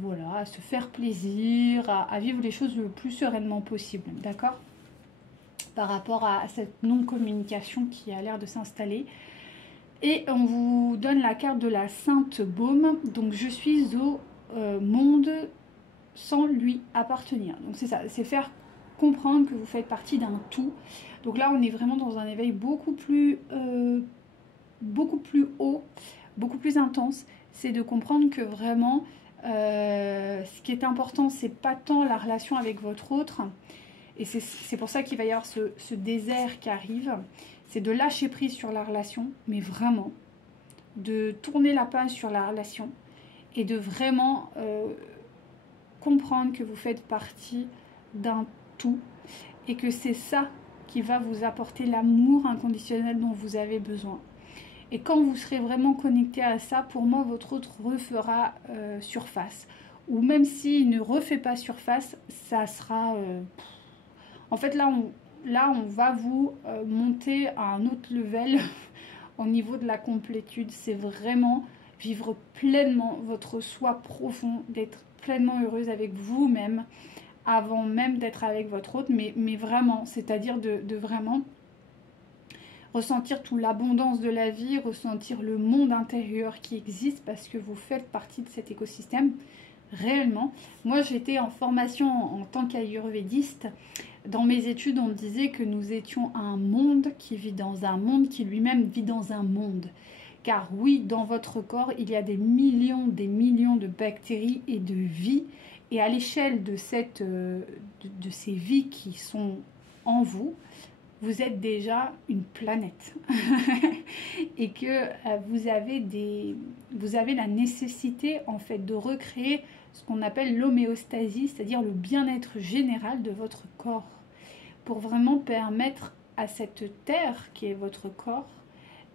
voilà, à se faire plaisir, à vivre les choses le plus sereinement possible, d'accord? Par rapport à cette non-communication qui a l'air de s'installer. Et on vous donne la carte de la Sainte Baume. Donc je suis au monde sans lui appartenir. Donc c'est ça, c'est faire comprendre que vous faites partie d'un tout. Donc là on est vraiment dans un éveil beaucoup plus haut, beaucoup plus intense. C'est de comprendre que vraiment ce qui est important, c'est pas tant la relation avec votre autre, et c'est pour ça qu'il va y avoir ce désert qui arrive, c'est de lâcher prise sur la relation, mais vraiment de tourner la page sur la relation et de vraiment comprendre que vous faites partie d'un tout et que c'est ça qui va vous apporter l'amour inconditionnel dont vous avez besoin. Et quand vous serez vraiment connecté à ça, pour moi, votre autre refera surface. Ou même s'il ne refait pas surface, ça sera... En fait, là, on va vous monter à un autre level au niveau de la complétude. C'est vraiment... vivre pleinement votre soi profond, d'être pleinement heureuse avec vous-même, avant même d'être avec votre autre, mais vraiment, c'est-à-dire de vraiment ressentir toute l'abondance de la vie, ressentir le monde intérieur qui existe parce que vous faites partie de cet écosystème réellement. Moi, j'étais en formation en tant qu'ayurvédiste. Dans mes études, on disait que nous étions un monde qui vit dans un monde qui lui-même vit dans un monde. Car oui, dans votre corps, il y a des millions de bactéries et de vies. Et à l'échelle de ces vies qui sont en vous, vous êtes déjà une planète. Et que vous avez la nécessité en fait de recréer ce qu'on appelle l'homéostasie, c'est-à-dire le bien-être général de votre corps, pour vraiment permettre à cette terre qui est votre corps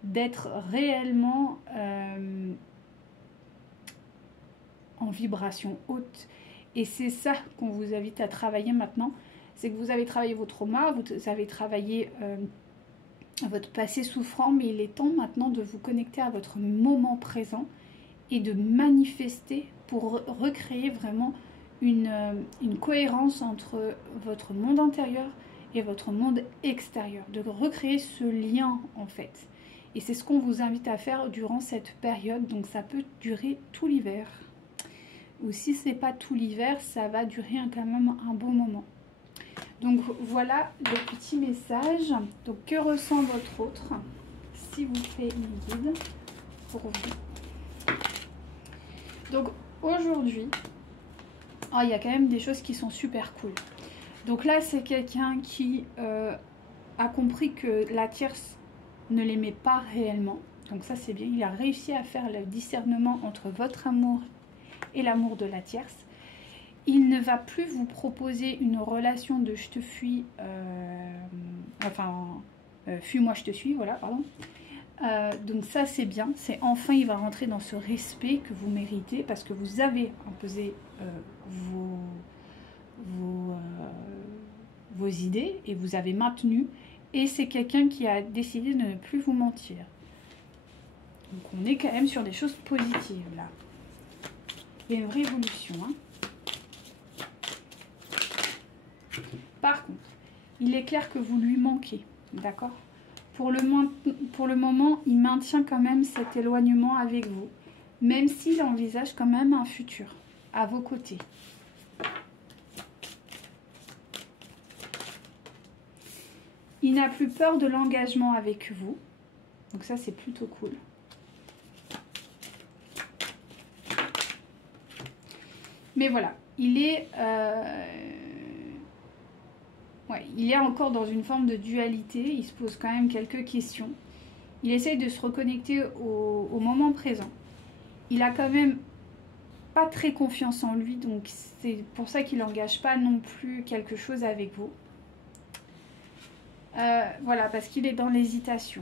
d'être réellement en vibration haute. Et c'est ça qu'on vous invite à travailler maintenant. C'est que vous avez travaillé vos traumas, vous avez travaillé votre passé souffrant, mais il est temps maintenant de vous connecter à votre moment présent et de manifester pour recréer vraiment une cohérence entre votre monde intérieur et votre monde extérieur, de recréer ce lien en fait. Et c'est ce qu'on vous invite à faire durant cette période, donc ça peut durer tout l'hiver. Ou si ce n'est pas tout l'hiver, ça va durer quand même un bon moment. Donc voilà le petit message. Donc que ressent votre autre, s'il vous plaît, mes guides, pour vous. Donc aujourd'hui, oh, il y a quand même des choses qui sont super cool. Donc là, c'est quelqu'un qui a compris que la tierce ne l'aimait pas réellement. Donc ça, c'est bien. Il a réussi à faire le discernement entre votre amour et l'amour de la tierce. Il ne va plus vous proposer une relation de je te fuis, fuis-moi, je te suis, voilà, pardon. Donc ça, c'est bien. C'est enfin, il va rentrer dans ce respect que vous méritez parce que vous avez imposé vos idées et vous avez maintenu. Et c'est quelqu'un qui a décidé de ne plus vous mentir. Donc on est quand même sur des choses positives là. Il y a une vraie évolution, hein. Par contre, il est clair que vous lui manquez, d'accord ? Pour le moment, il maintient quand même cet éloignement avec vous, même s'il envisage quand même un futur à vos côtés. Il n'a plus peur de l'engagement avec vous, donc ça c'est plutôt cool. Mais voilà, il est encore dans une forme de dualité. Il se pose quand même quelques questions. Il essaye de se reconnecter au moment présent. Il a quand même pas très confiance en lui, donc c'est pour ça qu'il n'engage pas non plus quelque chose avec vous. Voilà, parce qu'il est dans l'hésitation.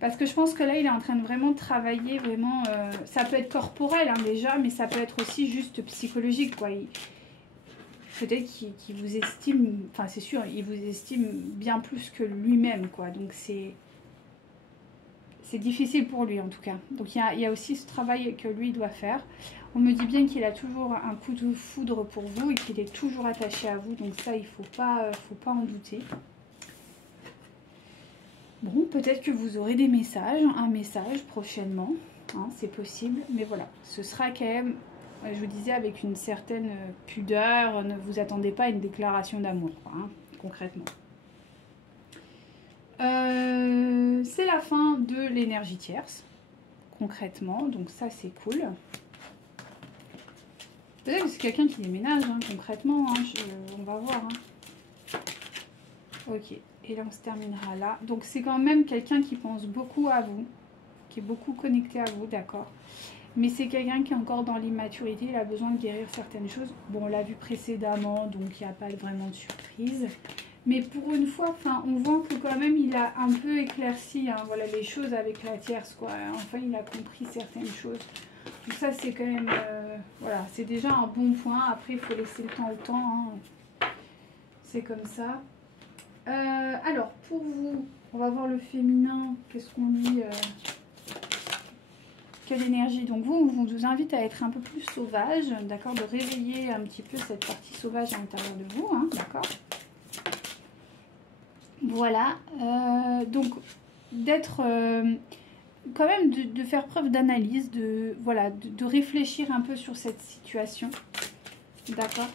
Parce que je pense que là, il est en train de vraiment travailler, vraiment... ça peut être corporel hein, déjà, mais ça peut être aussi juste psychologique, quoi. Peut-être qu'il vous estime... Enfin, c'est sûr, il vous estime bien plus que lui-même, quoi. Donc, c'est difficile pour lui, en tout cas. Donc, il y a aussi ce travail que lui doit faire. On me dit bien qu'il a toujours un coup de foudre pour vous et qu'il est toujours attaché à vous. Donc, ça, il ne faut pas en douter. Bon, peut-être que vous aurez des messages, un message prochainement, hein, c'est possible, mais voilà, ce sera quand même, je vous disais, avec une certaine pudeur, ne vous attendez pas à une déclaration d'amour, hein, concrètement. C'est la fin de l'énergie tierce, concrètement, donc ça c'est cool. Peut-être que c'est quelqu'un qui déménage, hein, concrètement, hein, on va voir. Hein. Ok. Et là, on se terminera là. Donc, c'est quand même quelqu'un qui pense beaucoup à vous, qui est beaucoup connecté à vous, d'accord. Mais c'est quelqu'un qui est encore dans l'immaturité, il a besoin de guérir certaines choses. Bon, on l'a vu précédemment, donc il n'y a pas vraiment de surprise. Mais pour une fois, enfin, on voit que quand même, il a un peu éclairci hein, voilà, les choses avec la tierce, quoi. Enfin, il a compris certaines choses. Donc ça, c'est quand même... voilà, c'est déjà un bon point. Après, il faut laisser le temps au temps. Hein. C'est comme ça. Alors, pour vous, on va voir le féminin. Qu'est-ce qu'on dit quelle énergie. Donc vous invite à être un peu plus sauvage, d'accord, de réveiller un petit peu cette partie sauvage à l'intérieur de vous, hein, d'accord. Voilà, donc d'être quand même de faire preuve d'analyse, voilà, de réfléchir un peu sur cette situation, d'accord,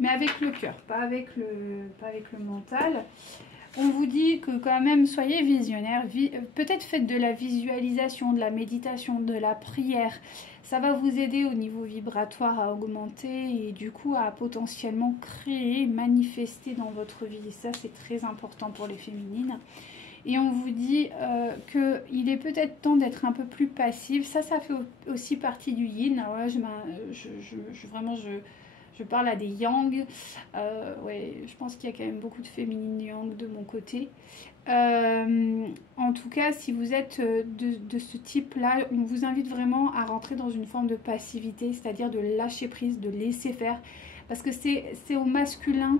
mais avec le cœur, pas avec le mental. On vous dit que quand même, soyez visionnaire, peut-être faites de la visualisation, de la méditation, de la prière. Ça va vous aider au niveau vibratoire à augmenter et du coup à potentiellement créer, manifester dans votre vie. Et ça, c'est très important pour les féminines. Et on vous dit qu'il est peut-être temps d'être un peu plus passive. Ça fait aussi partie du yin. Alors là, je parle à des yang. Ouais, je pense qu'il y a quand même beaucoup de féminines yang de mon côté. En tout cas, si vous êtes de ce type-là, on vous invite vraiment à rentrer dans une forme de passivité, c'est-à-dire de lâcher prise, de laisser faire. Parce que c'est au masculin,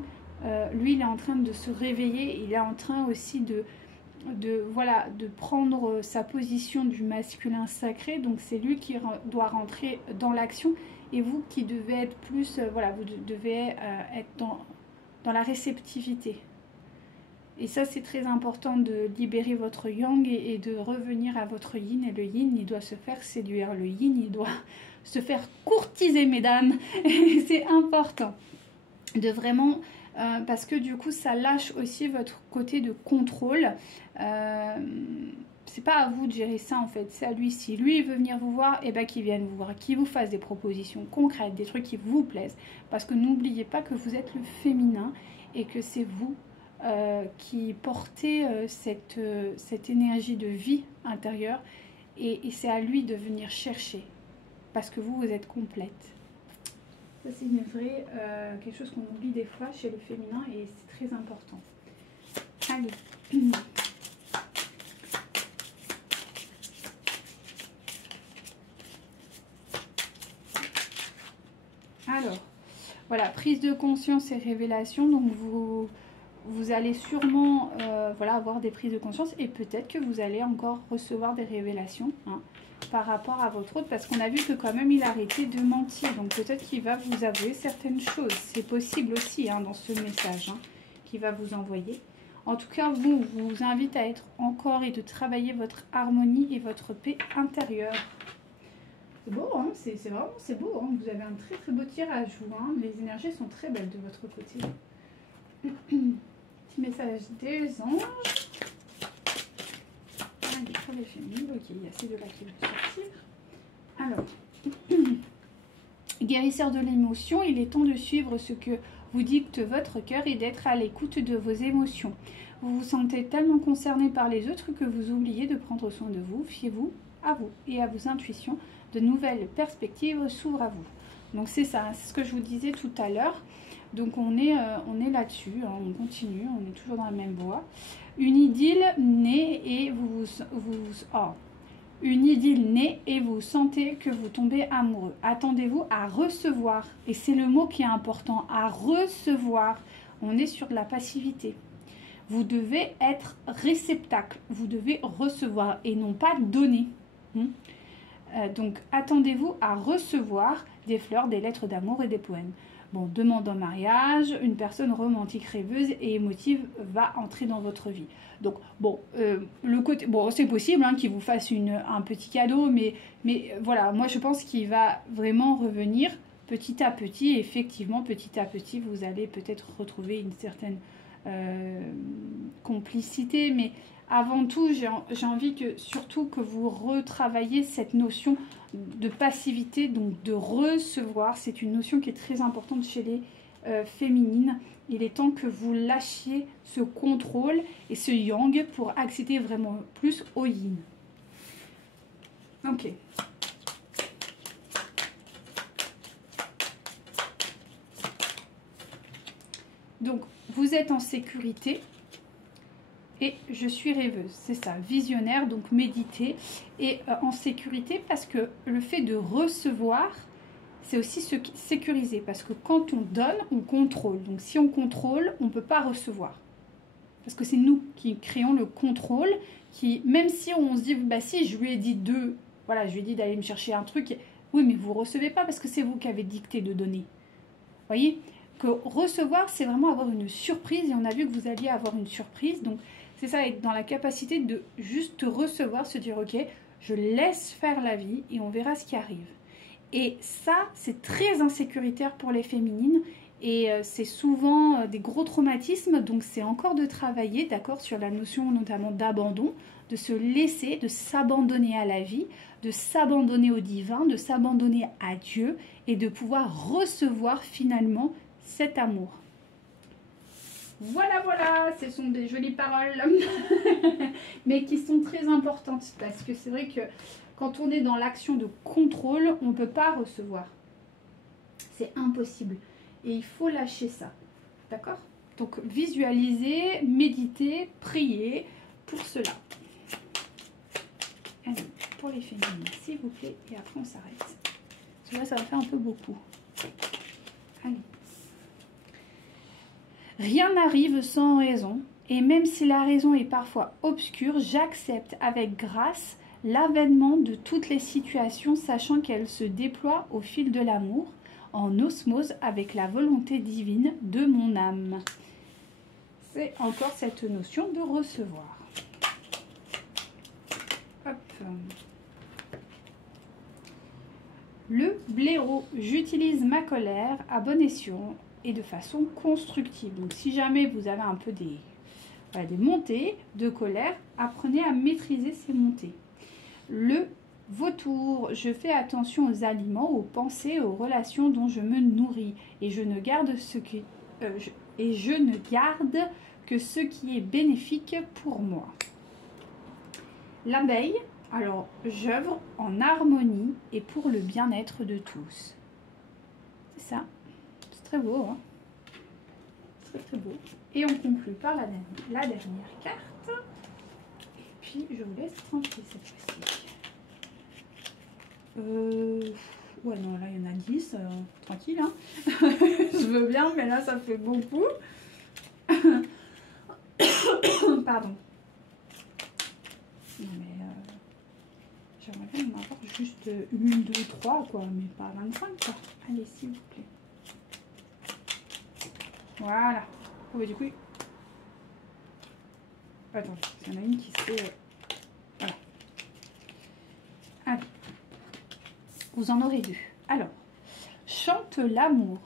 lui, il est en train de se réveiller, il est en train aussi de prendre sa position du masculin sacré. Donc c'est lui qui doit rentrer dans l'action. Et vous qui devez être plus, voilà, vous devez être dans la réceptivité. Et ça, c'est très important de libérer votre yang et de revenir à votre yin. Et le yin, il doit se faire séduire. Le yin, il doit se faire courtiser, mesdames. C'est important de vraiment... parce que du coup, ça lâche aussi votre côté de contrôle. C'est pas à vous de gérer ça en fait, c'est à lui. Si lui il veut venir vous voir, et ben qu'il vienne vous voir, qu'il vous fasse des propositions concrètes, des trucs qui vous plaisent. Parce que n'oubliez pas que vous êtes le féminin et que c'est vous qui portez cette énergie de vie intérieure. Et c'est à lui de venir chercher. Parce que vous êtes complète. Ça c'est une vraie, quelque chose qu'on oublie des fois chez le féminin et c'est très important. Allez. Alors, voilà, prise de conscience et révélation. Donc vous allez sûrement voilà, avoir des prises de conscience et peut-être que vous allez encore recevoir des révélations, hein, par rapport à votre autre, parce qu'on a vu que quand même il a arrêté de mentir, donc peut-être qu'il va vous avouer certaines choses, c'est possible aussi, hein, dans ce message, hein, qu'il va vous envoyer. En tout cas, vous invite à être encore et de travailler votre harmonie et votre paix intérieure. C'est beau, hein, c'est beau, hein. Vous avez un très très beau tirage, vous, hein. Les énergies sont très belles de votre côté. Petit message des anges. Allez, pour les féminines, ok, il y a ces deux-là qui vont sortir. Alors, guérisseur de l'émotion, il est temps de suivre ce que vous dicte votre cœur et d'être à l'écoute de vos émotions. Vous vous sentez tellement concerné par les autres que vous oubliez de prendre soin de vous. Fiez-vous à vous et à vos intuitions. De nouvelles perspectives s'ouvrent à vous. Donc c'est ça, c'est ce que je vous disais tout à l'heure. Donc on est là-dessus, hein, on continue, on est toujours dans la même voie. Une idylle naît et une idylle naît et vous sentez que vous tombez amoureux. Attendez-vous à recevoir, et c'est le mot qui est important, à recevoir. On est sur de la passivité. Vous devez être réceptacle, vous devez recevoir et non pas donner. Donc attendez-vous à recevoir des fleurs, des lettres d'amour et des poèmes. Bon, demande en mariage, une personne romantique, rêveuse et émotive va entrer dans votre vie. Donc, bon, c'est possible, hein, qu'il vous fasse un petit cadeau, mais voilà, moi je pense qu'il va vraiment revenir petit à petit. Effectivement, petit à petit, vous allez peut-être retrouver une certaine complicité, mais avant tout, j'ai envie surtout que vous retravaillez cette notion de passivité, donc de recevoir. C'est une notion qui est très importante chez les féminines. Il est temps que vous lâchiez ce contrôle et ce yang pour accéder vraiment plus au yin. Ok. Donc, vous êtes en sécurité. Et je suis rêveuse, c'est ça, visionnaire, donc méditer et en sécurité, parce que le fait de recevoir, c'est aussi se sécuriser, parce que quand on donne, on contrôle. Donc si on contrôle, on ne peut pas recevoir. Parce que c'est nous qui créons le contrôle, qui, même si on se dit, bah si, je lui ai dit 2, voilà, je lui ai dit d'aller me chercher un truc. Oui, mais vous recevez pas parce que c'est vous qui avez dicté de donner. Vous voyez que recevoir, c'est vraiment avoir une surprise. Et on a vu que vous alliez avoir une surprise. Donc, c'est ça, être dans la capacité de juste recevoir, se dire, ok, je laisse faire la vie et on verra ce qui arrive. Et ça, c'est très insécuritaire pour les féminines. Et c'est souvent des gros traumatismes. Donc, c'est encore de travailler, d'accord, sur la notion notamment d'abandon, de se laisser, de s'abandonner à la vie, de s'abandonner au divin, de s'abandonner à Dieu et de pouvoir recevoir finalement cet amour. Voilà, voilà, ce sont des jolies paroles, mais qui sont très importantes parce que c'est vrai que quand on est dans l'action de contrôle, on ne peut pas recevoir. C'est impossible. Et il faut lâcher ça. D'accord? Donc, visualiser, méditer, prier pour cela. Allez, pour les féminines, s'il vous plaît. Et après, on s'arrête. Parce que là, ça va faire un peu beaucoup. Allez. Rien n'arrive sans raison. Et même si la raison est parfois obscure, j'accepte avec grâce l'avènement de toutes les situations, sachant qu'elles se déploient au fil de l'amour, en osmose avec la volonté divine de mon âme. C'est encore cette notion de recevoir. Hop. Le blaireau, j'utilise ma colère à bon escient et de façon constructive. Donc si jamais vous avez un peu des montées de colère, apprenez à maîtriser ces montées. Le vautour, je fais attention aux aliments, aux pensées, aux relations dont je me nourris et je ne garde que ce qui est bénéfique pour moi. L'abeille, alors j'œuvre en harmonie et pour le bien-être de tous. C'est ça, c'est très beau, hein, très très beau. Et on conclut par la dernière carte. Et puis je vous laisse tranquille cette fois-ci. Ouais, non, là il y en a 10, tranquille, hein. Je veux bien, mais là ça fait beaucoup. Pardon. Non, mais j'aimerais bien en avoir juste 1, 2, 3, quoi, mais pas 25, quoi. Allez, s'il vous plaît. Voilà. Oh, mais du coup. Attends, il y en a une qui se fait. Voilà. Allez. Vous en aurez 2. Alors, chante l'amour.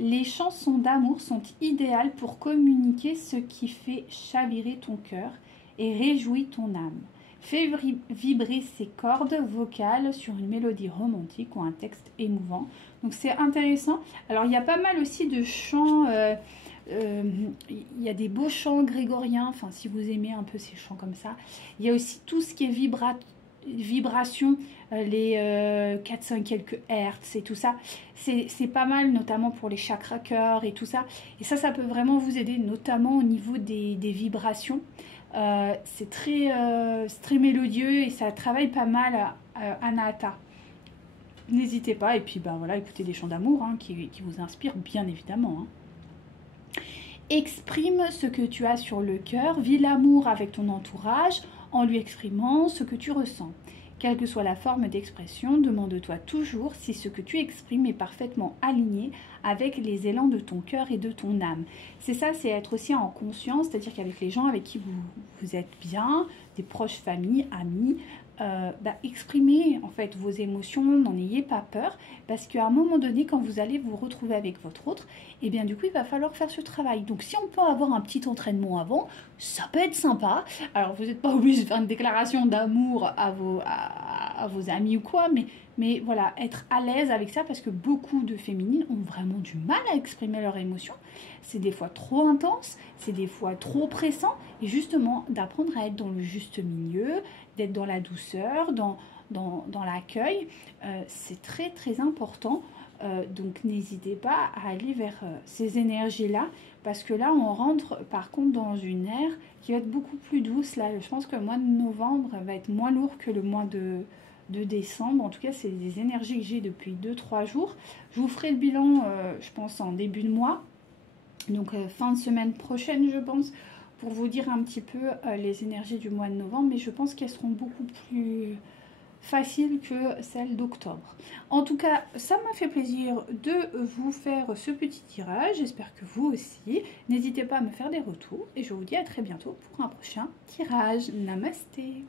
Les chansons d'amour sont idéales pour communiquer ce qui fait chavirer ton cœur et réjouit ton âme. Fais vibrer ses cordes vocales sur une mélodie romantique ou un texte émouvant. Donc c'est intéressant. Alors il y a pas mal aussi de chants, il y a des beaux chants grégoriens, enfin si vous aimez un peu ces chants comme ça. Il y a aussi tout ce qui est vibration, les 400 quelques hertz et tout ça. C'est pas mal, notamment pour les chakras cœur et tout ça. Et ça peut vraiment vous aider, notamment au niveau des vibrations. C'est très mélodieux et ça travaille pas mal Anahata. N'hésitez pas. Et puis ben voilà, écoutez des chants d'amour hein, qui vous inspirent bien évidemment. Hein. Exprime ce que tu as sur le cœur, vis l'amour avec ton entourage en lui exprimant ce que tu ressens. Quelle que soit la forme d'expression, demande-toi toujours si ce que tu exprimes est parfaitement aligné avec les élans de ton cœur et de ton âme. C'est ça, c'est être aussi en conscience, c'est-à-dire qu'avec les gens avec qui vous êtes bien, des proches familles, amis, exprimez en fait vos émotions, n'en ayez pas peur, parce qu'à un moment donné, quand vous allez vous retrouver avec votre autre, et bien du coup, il va falloir faire ce travail. Donc si on peut avoir un petit entraînement avant, ça peut être sympa. Alors vous n'êtes pas obligé de faire une déclaration d'amour à vos amis ou quoi, mais voilà, être à l'aise avec ça, parce que beaucoup de féminines ont vraiment du mal à exprimer leurs émotions. C'est des fois trop intense, c'est des fois trop pressant, et justement d'apprendre à être dans le juste milieu, d'être dans la douceur, dans l'accueil, c'est très très important. Donc n'hésitez pas à aller vers ces énergies-là, parce que là on rentre par contre dans une ère qui va être beaucoup plus douce. Là, je pense que le mois de novembre va être moins lourd que le mois de décembre. En tout cas, c'est des énergies que j'ai depuis 2-3 jours. Je vous ferai le bilan, je pense, en début de mois. Donc fin de semaine prochaine, je pense, pour vous dire un petit peu les énergies du mois de novembre. Mais je pense qu'elles seront beaucoup plus facile que celle d'octobre. En tout cas, ça m'a fait plaisir de vous faire ce petit tirage. J'espère que vous aussi. N'hésitez pas à me faire des retours et je vous dis à très bientôt pour un prochain tirage. Namasté!